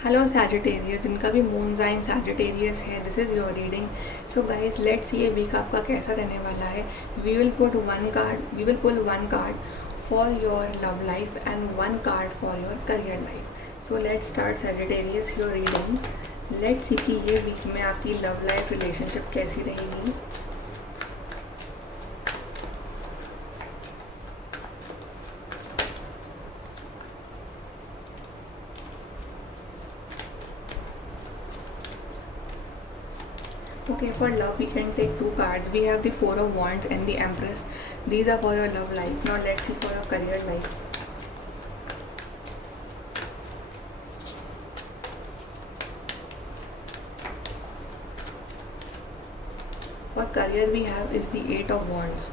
Hello Sagittarius, जिनका भी मून साइन Sagittarius है, this is your reading. So guys, let's see ये वीक आपका कैसा रहने वाला है. We will pull one card for your love life and one card for your career life. So let's start Sagittarius your reading. Let's see कि ये week में आपकी लव लाइफ रिलेशनशिप कैसी रहेगी. Okay, for love we can take two cards. We have the Four of Wands and the Empress. These are for your love life. Now let's see for your career life. For career we have is the Eight of Wands.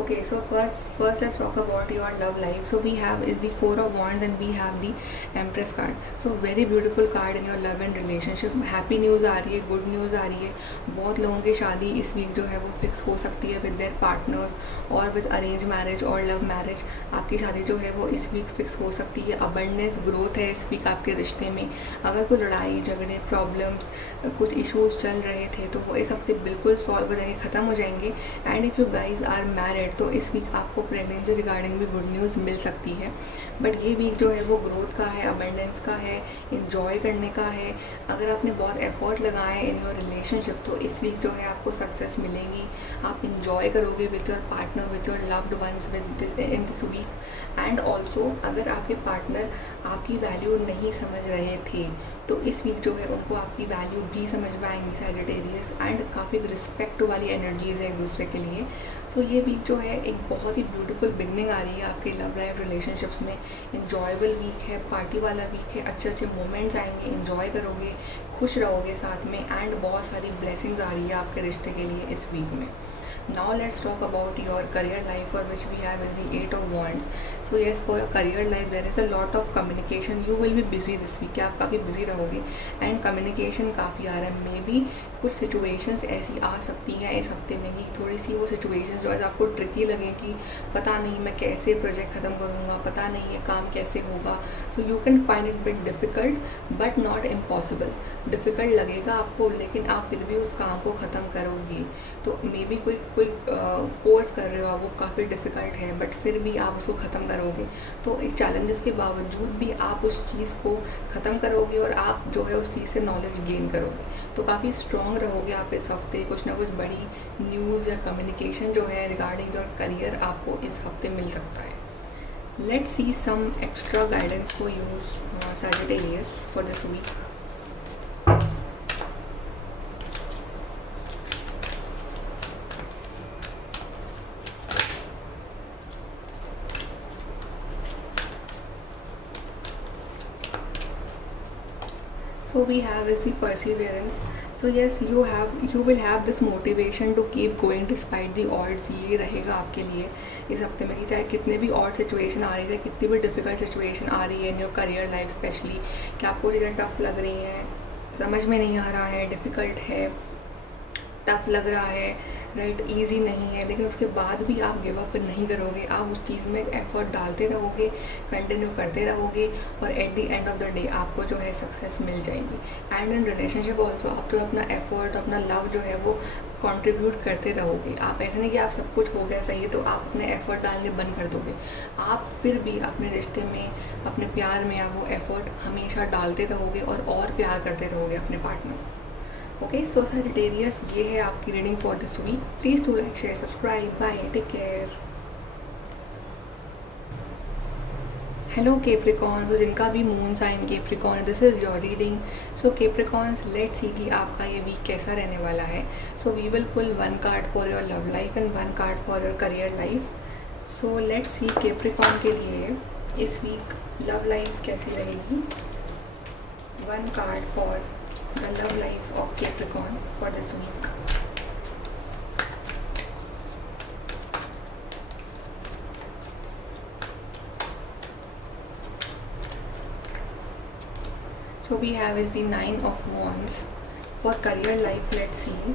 Okay, so first let's talk about your love life. So we have is the Four of Wands and we have the Empress card. So very beautiful card in your love and relationship. Happy news आ रही है, good news आ रही है. बहुत लोगों की शादी इस वीक जो है वो फिक्स हो सकती है विद देयर पार्टनर्स और विद अरेंज मैरिज और लव मैरिज. आपकी शादी जो है वो इस वीक फिक्स हो सकती है. अबंडेंस ग्रोथ है इस वीक आपके रिश्ते में. अगर कोई लड़ाई झगड़े प्रॉब्लम्स कुछ इश्यूज चल रहे थे तो वो इस हफ्ते बिल्कुल सॉल्व हो जाएंगे, ख़त्म हो जाएंगे. And if you guys are married तो इस वीक आपको प्रेगनेंसी रिगार्डिंग भी गुड न्यूज़ मिल सकती है. बट ये वीक जो है वो ग्रोथ का है, अबंडेंस का है, इंजॉय करने का है. अगर आपने बहुत एफर्ट लगाए इन योर रिलेशनशिप तो इस वीक जो है आपको सक्सेस मिलेगी. आप इंजॉय करोगे with your partner, with your loved ones in this week. And also अगर आपके पार्टनर आपकी वैल्यू नहीं समझ रहे थे तो इस वीक जो है उनको आपकी वैल्यू भी समझ में आएंगी सैजिटेरियस. एंड काफ़ी रिस्पेक्ट वाली एनर्जीज़ है एक दूसरे के लिए. सो ये वीक जो है एक बहुत ही ब्यूटीफुल बिगनिंग आ रही है आपके लव लाइफ रिलेशनशिप्स में. इंजॉयबल वीक है, पार्टी वाला वीक है, अच्छे अच्छे मोमेंट्स आएंगे, इंजॉय करोगे, खुश रहोगे साथ में. एंड बहुत सारी ब्लेसिंग्स आ रही है आपके रिश्ते के लिए इस वीक में. Now let's talk about your career life, for which we have is the Eight of Wands. So yes, for your career life there is a lot of communication. You will be busy this week. आप काफ़ी busy रहोगे and communication काफ़ी आ रहा है. May be कुछ situations ऐसी आ सकती हैं इस हफ्ते में कि थोड़ी सी वो सिचुएशंस जो है आपको ट्रिकी लगे कि पता नहीं मैं कैसे प्रोजेक्ट ख़त्म करूँगा, पता नहीं ये काम कैसे होगा. So you can find it bit difficult but not impossible. Difficult लगेगा आपको लेकिन आप फिर भी उस काम को ख़त्म करोगे. तो मे बी कोई कोर्स कर रहे हो आप, वो काफ़ी डिफ़िकल्ट है बट फिर भी आप उसको ख़त्म करोगे. तो एक चैलेंजेस के बावजूद भी आप उस चीज़ को ख़त्म करोगे और आप जो है उस चीज़ से नॉलेज गेन करोगे. तो काफ़ी स्ट्रॉन्ग रहोगे आप इस हफ्ते. कुछ ना कुछ बड़ी न्यूज़ या कम्युनिकेशन जो है रिगार्डिंग योर करियर आपको इस हफ्ते मिल सकता है. Let's see some extra guidance for you Sagittarius for this week. So we have is the perseverance. So yes, you will have this motivation to keep going despite the odds. ये रहेगा आपके लिए इस हफ्ते में कि चाहे कितने भी ऑड सिचुएशन आ रही है, कितनी भी डिफ़िकल्ट सिचुएशन आ रही है इन योर करियर लाइफ स्पेशली, कि आपको चीज़ें टफ लग रही हैं, समझ में नहीं आ रहा है, डिफ़िकल्ट है, टफ लग रहा है, राइट, इजी नहीं है, लेकिन उसके बाद भी आप गिव अप नहीं करोगे, आप उस चीज़ में एफर्ट डालते रहोगे, कंटिन्यू करते रहोगे, और eight the end of the day आपको जो है सक्सेस मिल जाएगी. एंड इन रिलेशनशिप ऑल्सो आप जो अपना एफर्ट, अपना लव जो है वो कंट्रीब्यूट करते रहोगे. आप ऐसे नहीं कि आप सब कुछ हो गया सही है तो आप अपने एफर्ट डालने बंद कर दोगे. आप फिर भी अपने रिश्ते में, अपने प्यार में आप वो एफर्ट हमेशा डालते रहोगे और प्यार करते रहोगे अपने पार्टनर. ओके, सो सजिटेरियस, ये है आपकी reading for this week. Please to like, share, subscribe. Bye, take care. Hello Capricorn, तो जिनका भी मून साइन कैप्रिकॉर्न है, this is your reading. So Capricorns, let's see कि आपका ये वीक कैसा रहने वाला है. So we will pull one card for your love life and one card for your career life. So let's see Capricorn के लिए इस वीक लव लाइफ कैसी रहेगी. One card for the love life of Capricorn for this week. So we have is the Nine of Wands. For career life, let's see.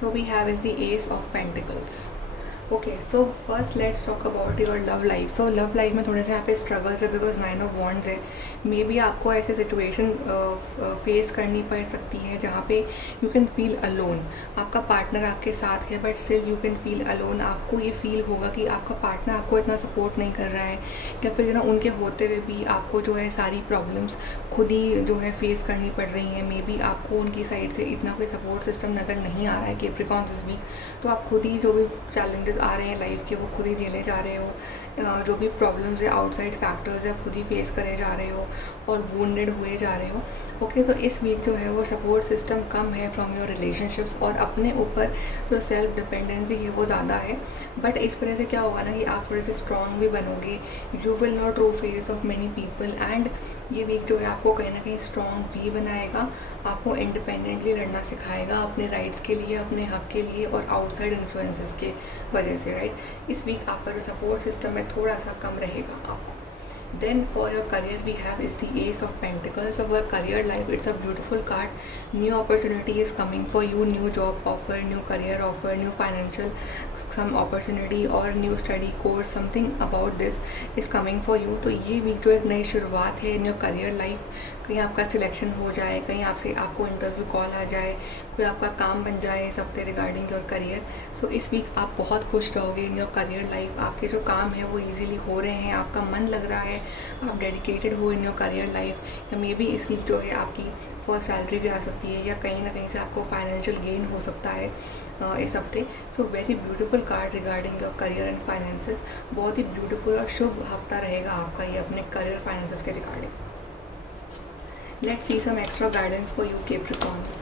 So we have is the Ace of Pentacles. Okay, so first let's talk about your love life. So love life में थोड़े से यहाँ पे struggles है because 9 of wands है. May be आपको ऐसे situation face करनी पड़ सकती है जहाँ पे यू कैन फील अलोन. आपका पार्टनर आपके साथ है but still you can feel alone. आपको ये फील होगा कि आपका पार्टनर आपको इतना सपोर्ट नहीं कर रहा है, या फिर उनके होते हुए भी आपको जो है सारी प्रॉब्लम्स खुद ही जो है फेस करनी पड़ रही हैं. मे बी आपको उनकी साइड से इतना कोई सपोर्ट सिस्टम नज़र नहीं आ रहा है कैप्रिकॉर्न्स इस वीक. तो आप खुद ही जो भी चैलेंजेस आ रहे हैं लाइफ के वो खुद ही झेले जा रहे हो. जो भी प्रॉब्लम्स है, आउटसाइड फैक्टर्स है, खुद ही फेस करे जा रहे हो और वुंडेड हुए जा रहे हो. ओके, तो इस वीक जो है वो सपोर्ट सिस्टम कम है फ्रॉम योर रिलेशनशिप्स, और अपने ऊपर जो सेल्फ डिपेंडेंसी है वो ज़्यादा है. बट इस वजह से क्या होगा ना कि आप थोड़े से स्ट्रॉन्ग भी बनोगे. You will not row face of many people, and ये वीक जो है आपको कहीं ना कहीं स्ट्रॉन्ग भी बनाएगा. आपको इंडिपेंडेंटली लड़ना सिखाएगा अपने राइट्स के लिए, अपने हक के लिए, और आउटसाइड इन्फ्लुएंसेस के वजह से, राइट. इस वीक आपका जो सपोर्ट सिस्टम है थोड़ा सा कम रहेगा आपको. Then for your career we have is the Ace of Pentacles. So for career life, it's a beautiful card. New opportunity is coming for you, new job offer, new career offer, new financial some opportunity or new study course, something about this is coming for you. तो ये week जो एक नई शुरुआत है in your career life. कहीं आपका selection हो जाए, कहीं आपको इंटरव्यू कॉल आ जाए, कोई आपका काम बन जाए इस हफ्ते रिगार्डिंग योर करियर. सो इस वीक आप बहुत खुश रहोगे इन योर करियर लाइफ. आपके जो काम है वो इजीली हो रहे हैं, आपका मन लग रहा है, आप डेडिकेटेड हो इन योर करियर लाइफ. या मे बी इस वीक जो है आपकी फर्स्ट सैलरी भी आ सकती है, या कहीं ना कहीं से आपको फाइनेंशियल गेन हो सकता है इस हफ्ते. So very beautiful card regarding your career and finances. बहुत ही ब्यूटीफुल और शुभ हफ्ता रहेगा आपका ये अपने करियर फाइनेंसेस के regarding. Let's see some extra guidance for you Capricorns.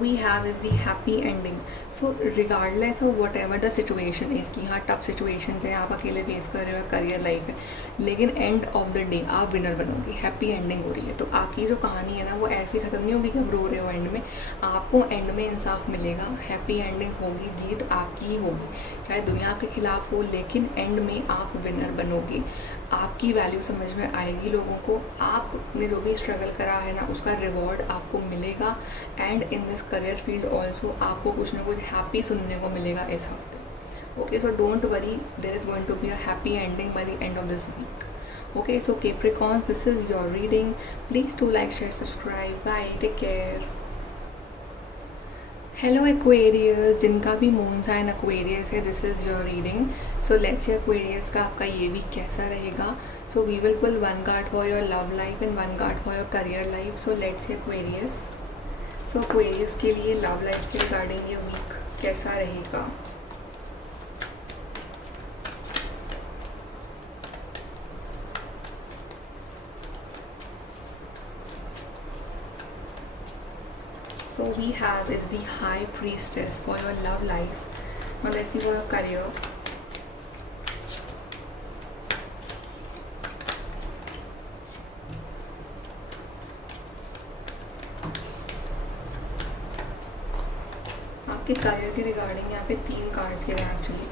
We have is the happy ending. So regardless of what ever the situation is, कि हाँ टफ सिचुएशन है, आप अकेले फेस कर रहे हो, करियर लाइफ है, लेकिन एंड ऑफ द डे आप विनर बनोगे. हैप्पी एंडिंग हो रही है. तो आपकी जो कहानी है ना वो ऐसे ख़त्म नहीं होगी कि आप रो रहे हो एंड में. आपको एंड में इंसाफ मिलेगा, हैप्पी एंडिंग होगी, जीत आपकी ही होगी. चाहे दुनिया आपके खिलाफ हो, लेकिन एंड में आप विनर बनोगे. आपकी वैल्यू समझ में आएगी लोगों को. आपने जो भी स्ट्रगल करा है ना उसका रिवॉर्ड आपको मिलेगा. And in this career field also आपको कुछ ना कुछ हैप्पी सुनने को मिलेगा इस हफ्ते. Okay, so don't worry, there is going to be a happy ending by the end of this week. Okay, so Capricorns, this is your reading. Please do like, share, subscribe. Bye, take care. Hello Aquarius, जिनका भी moon sign Aquarius है, this is your reading. So let's see Aquarius का आपका ये week कैसा रहेगा. So we will pull one card for your love life and one card for your career life. So let's see Aquarius. So Aquarius के लिए love life के regarding ये week कैसा रहेगा. So we have is the High Priestess for your love life. Now let's see for your career. आपके career के regarding यहाँ पे 3 कार्ड्स गिरे actually.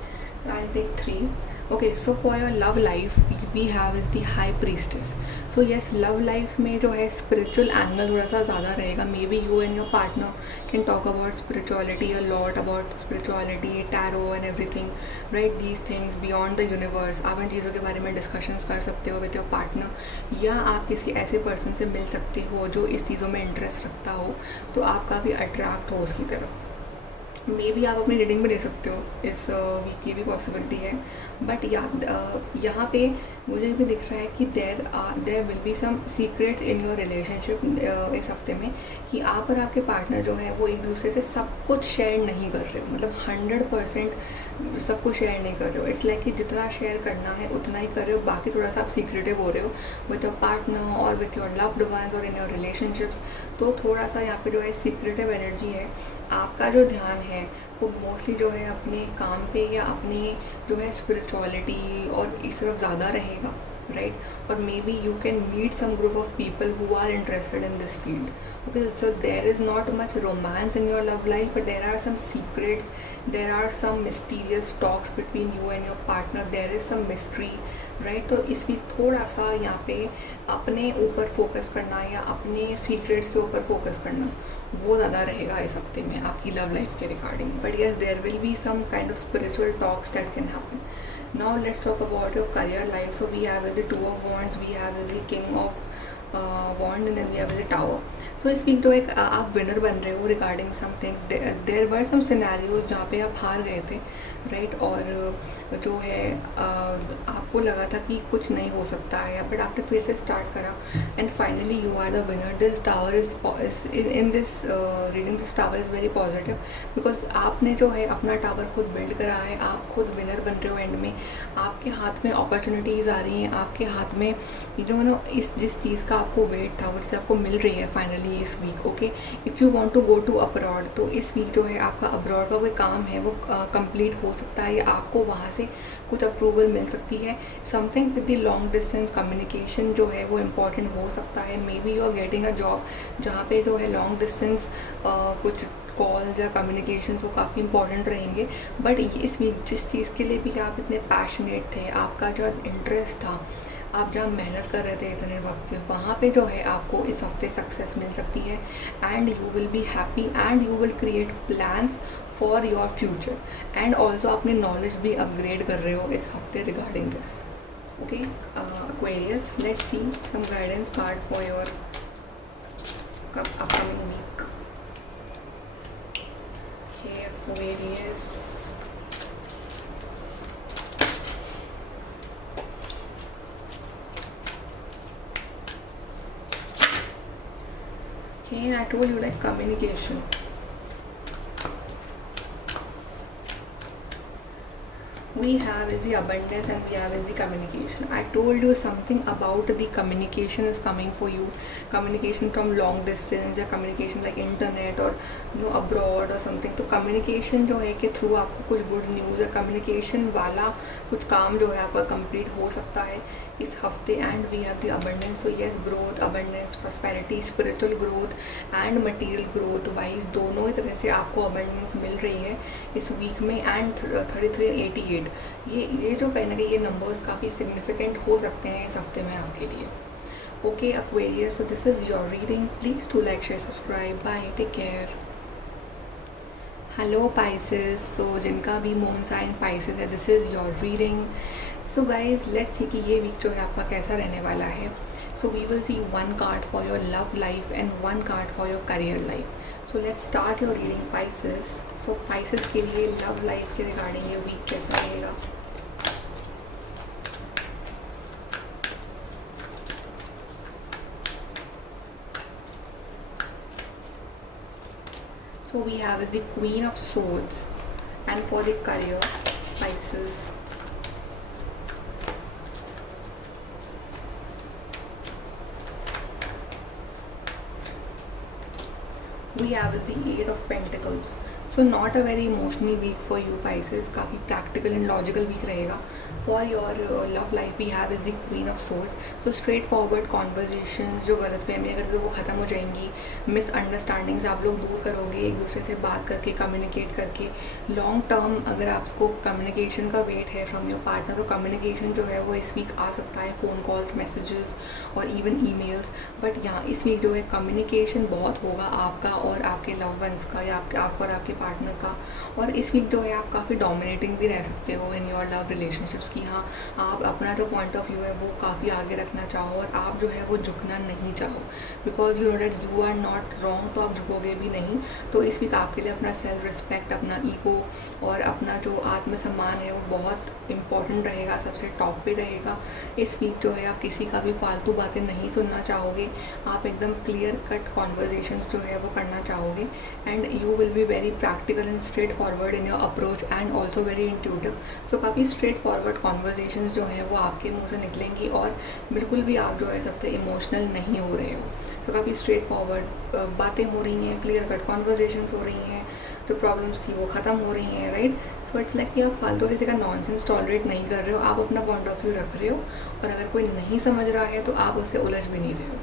I take 3. Okay, so for your love life we have is the high priestess. So yes, love life में जो है spiritual angle थोड़ा सा ज़्यादा रहेगा. Maybe you and your partner can talk about spirituality a lot, about spirituality, tarot and everything, right, these things beyond the universe. आप इन चीज़ों के बारे में डिस्कशंस कर सकते हो विद योर पार्टनर, या आप किसी ऐसे पर्सन से मिल सकते हो जो इस चीज़ों में इंटरेस्ट रखता हो, तो आप काफ़ी अट्रैक्ट हो उसकी तरफ. मे बी आप अपनी रीडिंग में ले सकते हो, इस वीक की भी पॉसिबिलिटी है. बट यहाँ पे मुझे भी दिख रहा है कि there will be some secrets in your relationship इस हफ्ते में, कि आप और आपके पार्टनर जो है वो एक दूसरे से सब कुछ शेयर नहीं कर रहे हो. मतलब 100% सब कुछ शेयर नहीं कर रहे हो. इट्स लाइक कि जितना शेयर करना है उतना ही कर रहे हो, बाकी थोड़ा सा आप सीक्रेटिव हो रहे हो विथ योर पार्टनर और विथ योर लव्ड वंस और इन योर रिलेशनशिप्स. तो थोड़ा सा यहाँ पे जो है सीक्रेटिव एनर्जी है. आपका जो ध्यान है वो मोस्टली जो है अपने काम पे या अपने जो है स्पिरिचुअलिटी और इस तरफ ज़्यादा रहेगा, राइट. और maybe you can meet some group of people who are interested in this field. Okay, so there is not much romance in your love life, but there are some secrets, there are some mysterious talks between you and your partner, there is some mystery, right. तो इस week थोड़ा सा यहाँ पे अपने ऊपर focus करना या अपने सीक्रेट्स के ऊपर फोकस करना वो ज़्यादा रहेगा इस हफ्ते में आपकी लव लाइफ के regarding. But yes, there will be some kind of spiritual talks that can happen. Now let's talk about your career life. So we have as the 2 of Wands, we have as the King of Wand, and then we have as the Tower. So इस week जो एक आप winner बन रहे हो regarding something. There were some scenarios जहाँ पे आप हार गए थे, राइट. और जो है आपको लगा था कि कुछ नहीं हो सकता है, बट आपने फिर से स्टार्ट करा and finally you are the winner. This tower is in this reading, this tower is very positive, because आपने जो है अपना टावर खुद बिल्ड करा है. आप खुद विनर बन रहे हो एंड में. आपके हाथ में अपॉर्चुनिटीज़ आ रही हैं, आपके हाथ में जो नो इस जिस चीज़ का आपको वेट था वो चीज़ आपको मिल रही है फाइनली इस week. Okay, if you want to go to abroad, तो इस वीक जो है आपका अब्रॉड का कोई काम है वो कंप्लीट हो सकता है, या आपको वहाँ से कुछ अप्रूवल मिल सकती है. Something with the long distance communication जो है वो इम्पॉर्टेंट हो सकता है. Maybe you are getting a job जहाँ पे जो है लॉन्ग डिस्टेंस कुछ कॉल्स या कम्युनिकेशंस वो काफ़ी इंपॉर्टेंट रहेंगे. बट इस वीक जिस चीज़ के लिए भी आप इतने पैशनेट थे, आपका जो इंटरेस्ट था, आप जहाँ मेहनत कर रहे थे इतने वक्त से, वहाँ पे जो है आपको इस हफ्ते सक्सेस मिल सकती है. And you will be happy and you will create plans for your future. And also अपनी नॉलेज भी अपग्रेड कर रहे हो इस हफ्ते regarding this. Okay, Aquarius, let's see some guidance card for your upcoming week. Okay, Aquarius. Okay, I told you, like, communication. We have is the abundance and we have is the communication. I told you something about the communication is coming for you. Communication from long distance या communication like internet or abroad or something. तो communication जो है कि through आपको कुछ good news या communication वाला कुछ काम जो है आपका complete हो सकता है इस हफ्ते. and we have the abundance. So yes, growth, abundance, prosperity, spiritual growth and material growth wise दोनों ही तरह से आपको abundance मिल रही है इस वीक में. and 33 and 88 ये जो कहीं ना कहीं ये नंबर्स काफ़ी सिग्निफिकेंट हो सकते हैं इस हफ्ते में आपके लिए. Okay Aquarius, so this is your reading. Please do like, share, subscribe. Bye, take care. Hello Pisces, so जिनका भी मून साइन Pisces है, this is your reading. So guys let's see कि ये वीक जो है आपका कैसा रहने वाला है. So we will see 1 card for your love life and 1 card for your career life. So let's start your reading Pisces. सो Pisces के लिए लव लाइफ के रिगार्डिंग ये वीक कैसा रहेगा. So we have is the Queen of Swords, and for the career, Pisces. We we have is the 8 of pentacles. So not a very emotionally week for you Pisces, काफ़ी practical and logical week रहेगा. For your love life we have is the queen of swords. So straightforward conversations, जो गलत फहमियाँ करते थे वो ख़त्म हो जाएंगी. मिसअंडरस्टैंडिंग्स आप लोग दूर करोगे एक दूसरे से बात करके, कम्युनिकेट करके. लॉन्ग टर्म अगर आपको कम्युनिकेशन का वेट है फ्रॉम योर पार्टनर, तो कम्युनिकेशन जो है वो इस वीक आ सकता है, फ़ोन कॉल्स, मैसेजेस और इवन ईमेल्स. बट यहाँ इस वीक जो है कम्युनिकेशन बहुत होगा आपका और आपके लव वंस का, या आपका और आपके पार्टनर का. और इस वीक जो है आप काफ़ी डोमिनेटिंग भी रह सकते हो इन योर लव रिलेशनशिप्स की. हाँ, आप अपना जो पॉइंट ऑफ व्यू है वो काफ़ी आगे रखना चाहो और आप जो है वो झुकना नहीं चाहो, because you know that you are not wrong, तो आप झुकोगे भी नहीं. तो इस वीक आपके लिए अपना सेल्फ रिस्पेक्ट, अपना ईगो और अपना जो आत्मसम्मान है वो बहुत इंपॉर्टेंट रहेगा, सबसे टॉप पे रहेगा. इस वीक जो है आप किसी का भी फालतू बातें नहीं सुनना चाहोगे, आप एकदम क्लियर कट कॉन्वर्जेशंस जो है वो करना चाहोगे. And you will be very practical and straightforward in your approach and also very intuitive. So काफ़ी स्ट्रेट फॉरवर्ड कॉन्वर्जेशंस जो हैं वो आपके मुंह से निकलेंगी और बिल्कुल भी आप जो है सबसे इमोशनल नहीं हो रहे हो. सो काफ़ी स्ट्रेट फॉरवर्ड बातें हो रही हैं, क्लियर कट कॉन्वर्जेशंस हो रही हैं, जो प्रॉब्लम्स थी वो ख़त्म हो रही हैं, राइट. सो इट्स लाइक कि आप फालतू किसी का नॉनसेंस टॉलरेट नहीं कर रहे हो, आप अपना पॉइंट ऑफ व्यू रख रहे हो और अगर कोई नहीं समझ रहा है तो आप उससे उलझ भी नहीं रहे हो.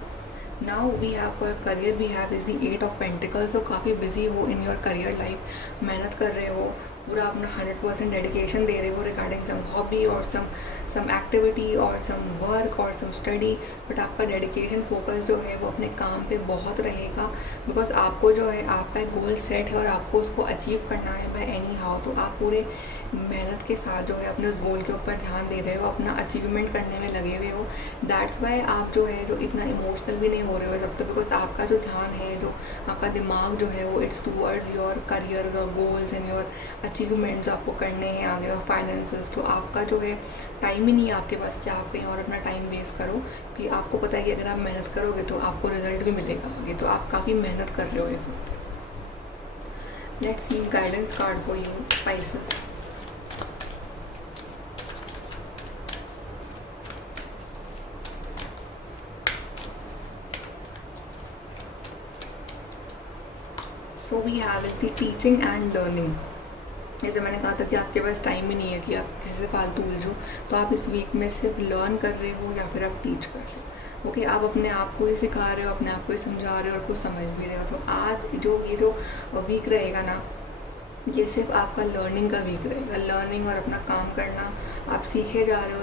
Now we have for career we have is the 8 of pentacles. तो काफ़ी बिजी हो इन योर करियर लाइफ, मेहनत कर रहे हो, पूरा अपना 100% डेडिकेशन दे रहे हो रिगार्डिंग सम हॉबी और सम एक्टिविटी और सम वर्क और सम स्टडी. बट आपका डेडिकेशन फोकस जो है वो अपने काम पे बहुत रहेगा, बिकॉज आपको जो है आपका एक गोल सेट है और आपको उसको अचीव करना है बाय एनी हाउ. तो आप पूरे मेहनत के साथ जो है अपने उस गोल के ऊपर ध्यान दे रहे हो, अपना अचीवमेंट करने में लगे हुए हो. दैट्स वाई आप जो है जो इतना इमोशनल भी नहीं हो रहे हो सब, तो बिकॉज आपका जो ध्यान है, जो आपका दिमाग जो है वो it's towards your career, your goals and your achievement जो आपको करने हैं आगे, और फाइनेंसेस. तो आपका जो है टाइम ही नहीं है आपके पास कि आप कहीं और अपना टाइम वेस्ट करो, कि आपको पता है कि अगर आप मेहनत करोगे तो आपको रिजल्ट भी मिलेगा आगे. तो आप काफ़ी मेहनत कर रहे हो इस वक्त. Let's see guidance card for you Pisces. So we have is the teaching and learning. जैसे मैंने कहा था कि आपके पास टाइम ही नहीं है कि आप किसी से फालतू उलझो, तो आप इस वीक में सिर्फ लर्न कर रहे हो या फिर आप टीच कर रहे हो. ओके, आप अपने आप को ही सिखा रहे हो, अपने आप को ही समझा रहे हो और कुछ समझ भी रहे हो. तो आज जो ये जो वीक रहेगा ना, ये सिर्फ आपका लर्निंग का वीक रहेगा. लर्निंग और अपना काम करना, आप सीखे जा रहे हो,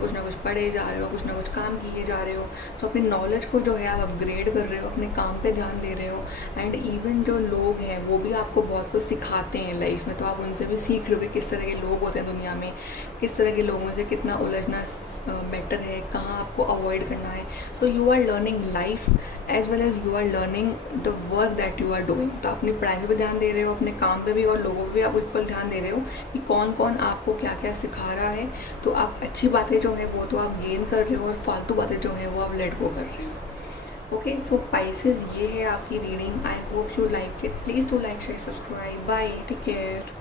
कुछ ना कुछ पढ़े जा रहे हो, कुछ ना कुछ काम किए जा रहे हो. सो अपनी नॉलेज को जो है आप अपग्रेड कर रहे हो, अपने काम पे ध्यान दे रहे हो. एंड इवन जो लोग हैं वो भी आपको बहुत कुछ सिखाते हैं लाइफ में, तो आप उनसे भी सीख रहे हो कि किस तरह के लोग होते हैं दुनिया में, किस तरह के लोगों से कितना उलझना बेटर है, कहाँ आपको अवॉइड करना है. So you are learning life as well as you are learning the work that you are doing. तो अपनी पढ़ाई पे भी ध्यान दे रहे हो, अपने काम पे भी, और लोगों पे भी आप इक्वल ध्यान दे रहे हो कि कौन कौन आपको क्या क्या सिखा रहा है. तो आप अच्छी बातें जो है वो तो आप गेन कर रहे हो और फालतू बातें जो है वो आप लेट गो कर रहे हो. ओके, सो पाइसेस ये है आपकी reading. I hope you like it. Please do like, share, subscribe. Bye, take care.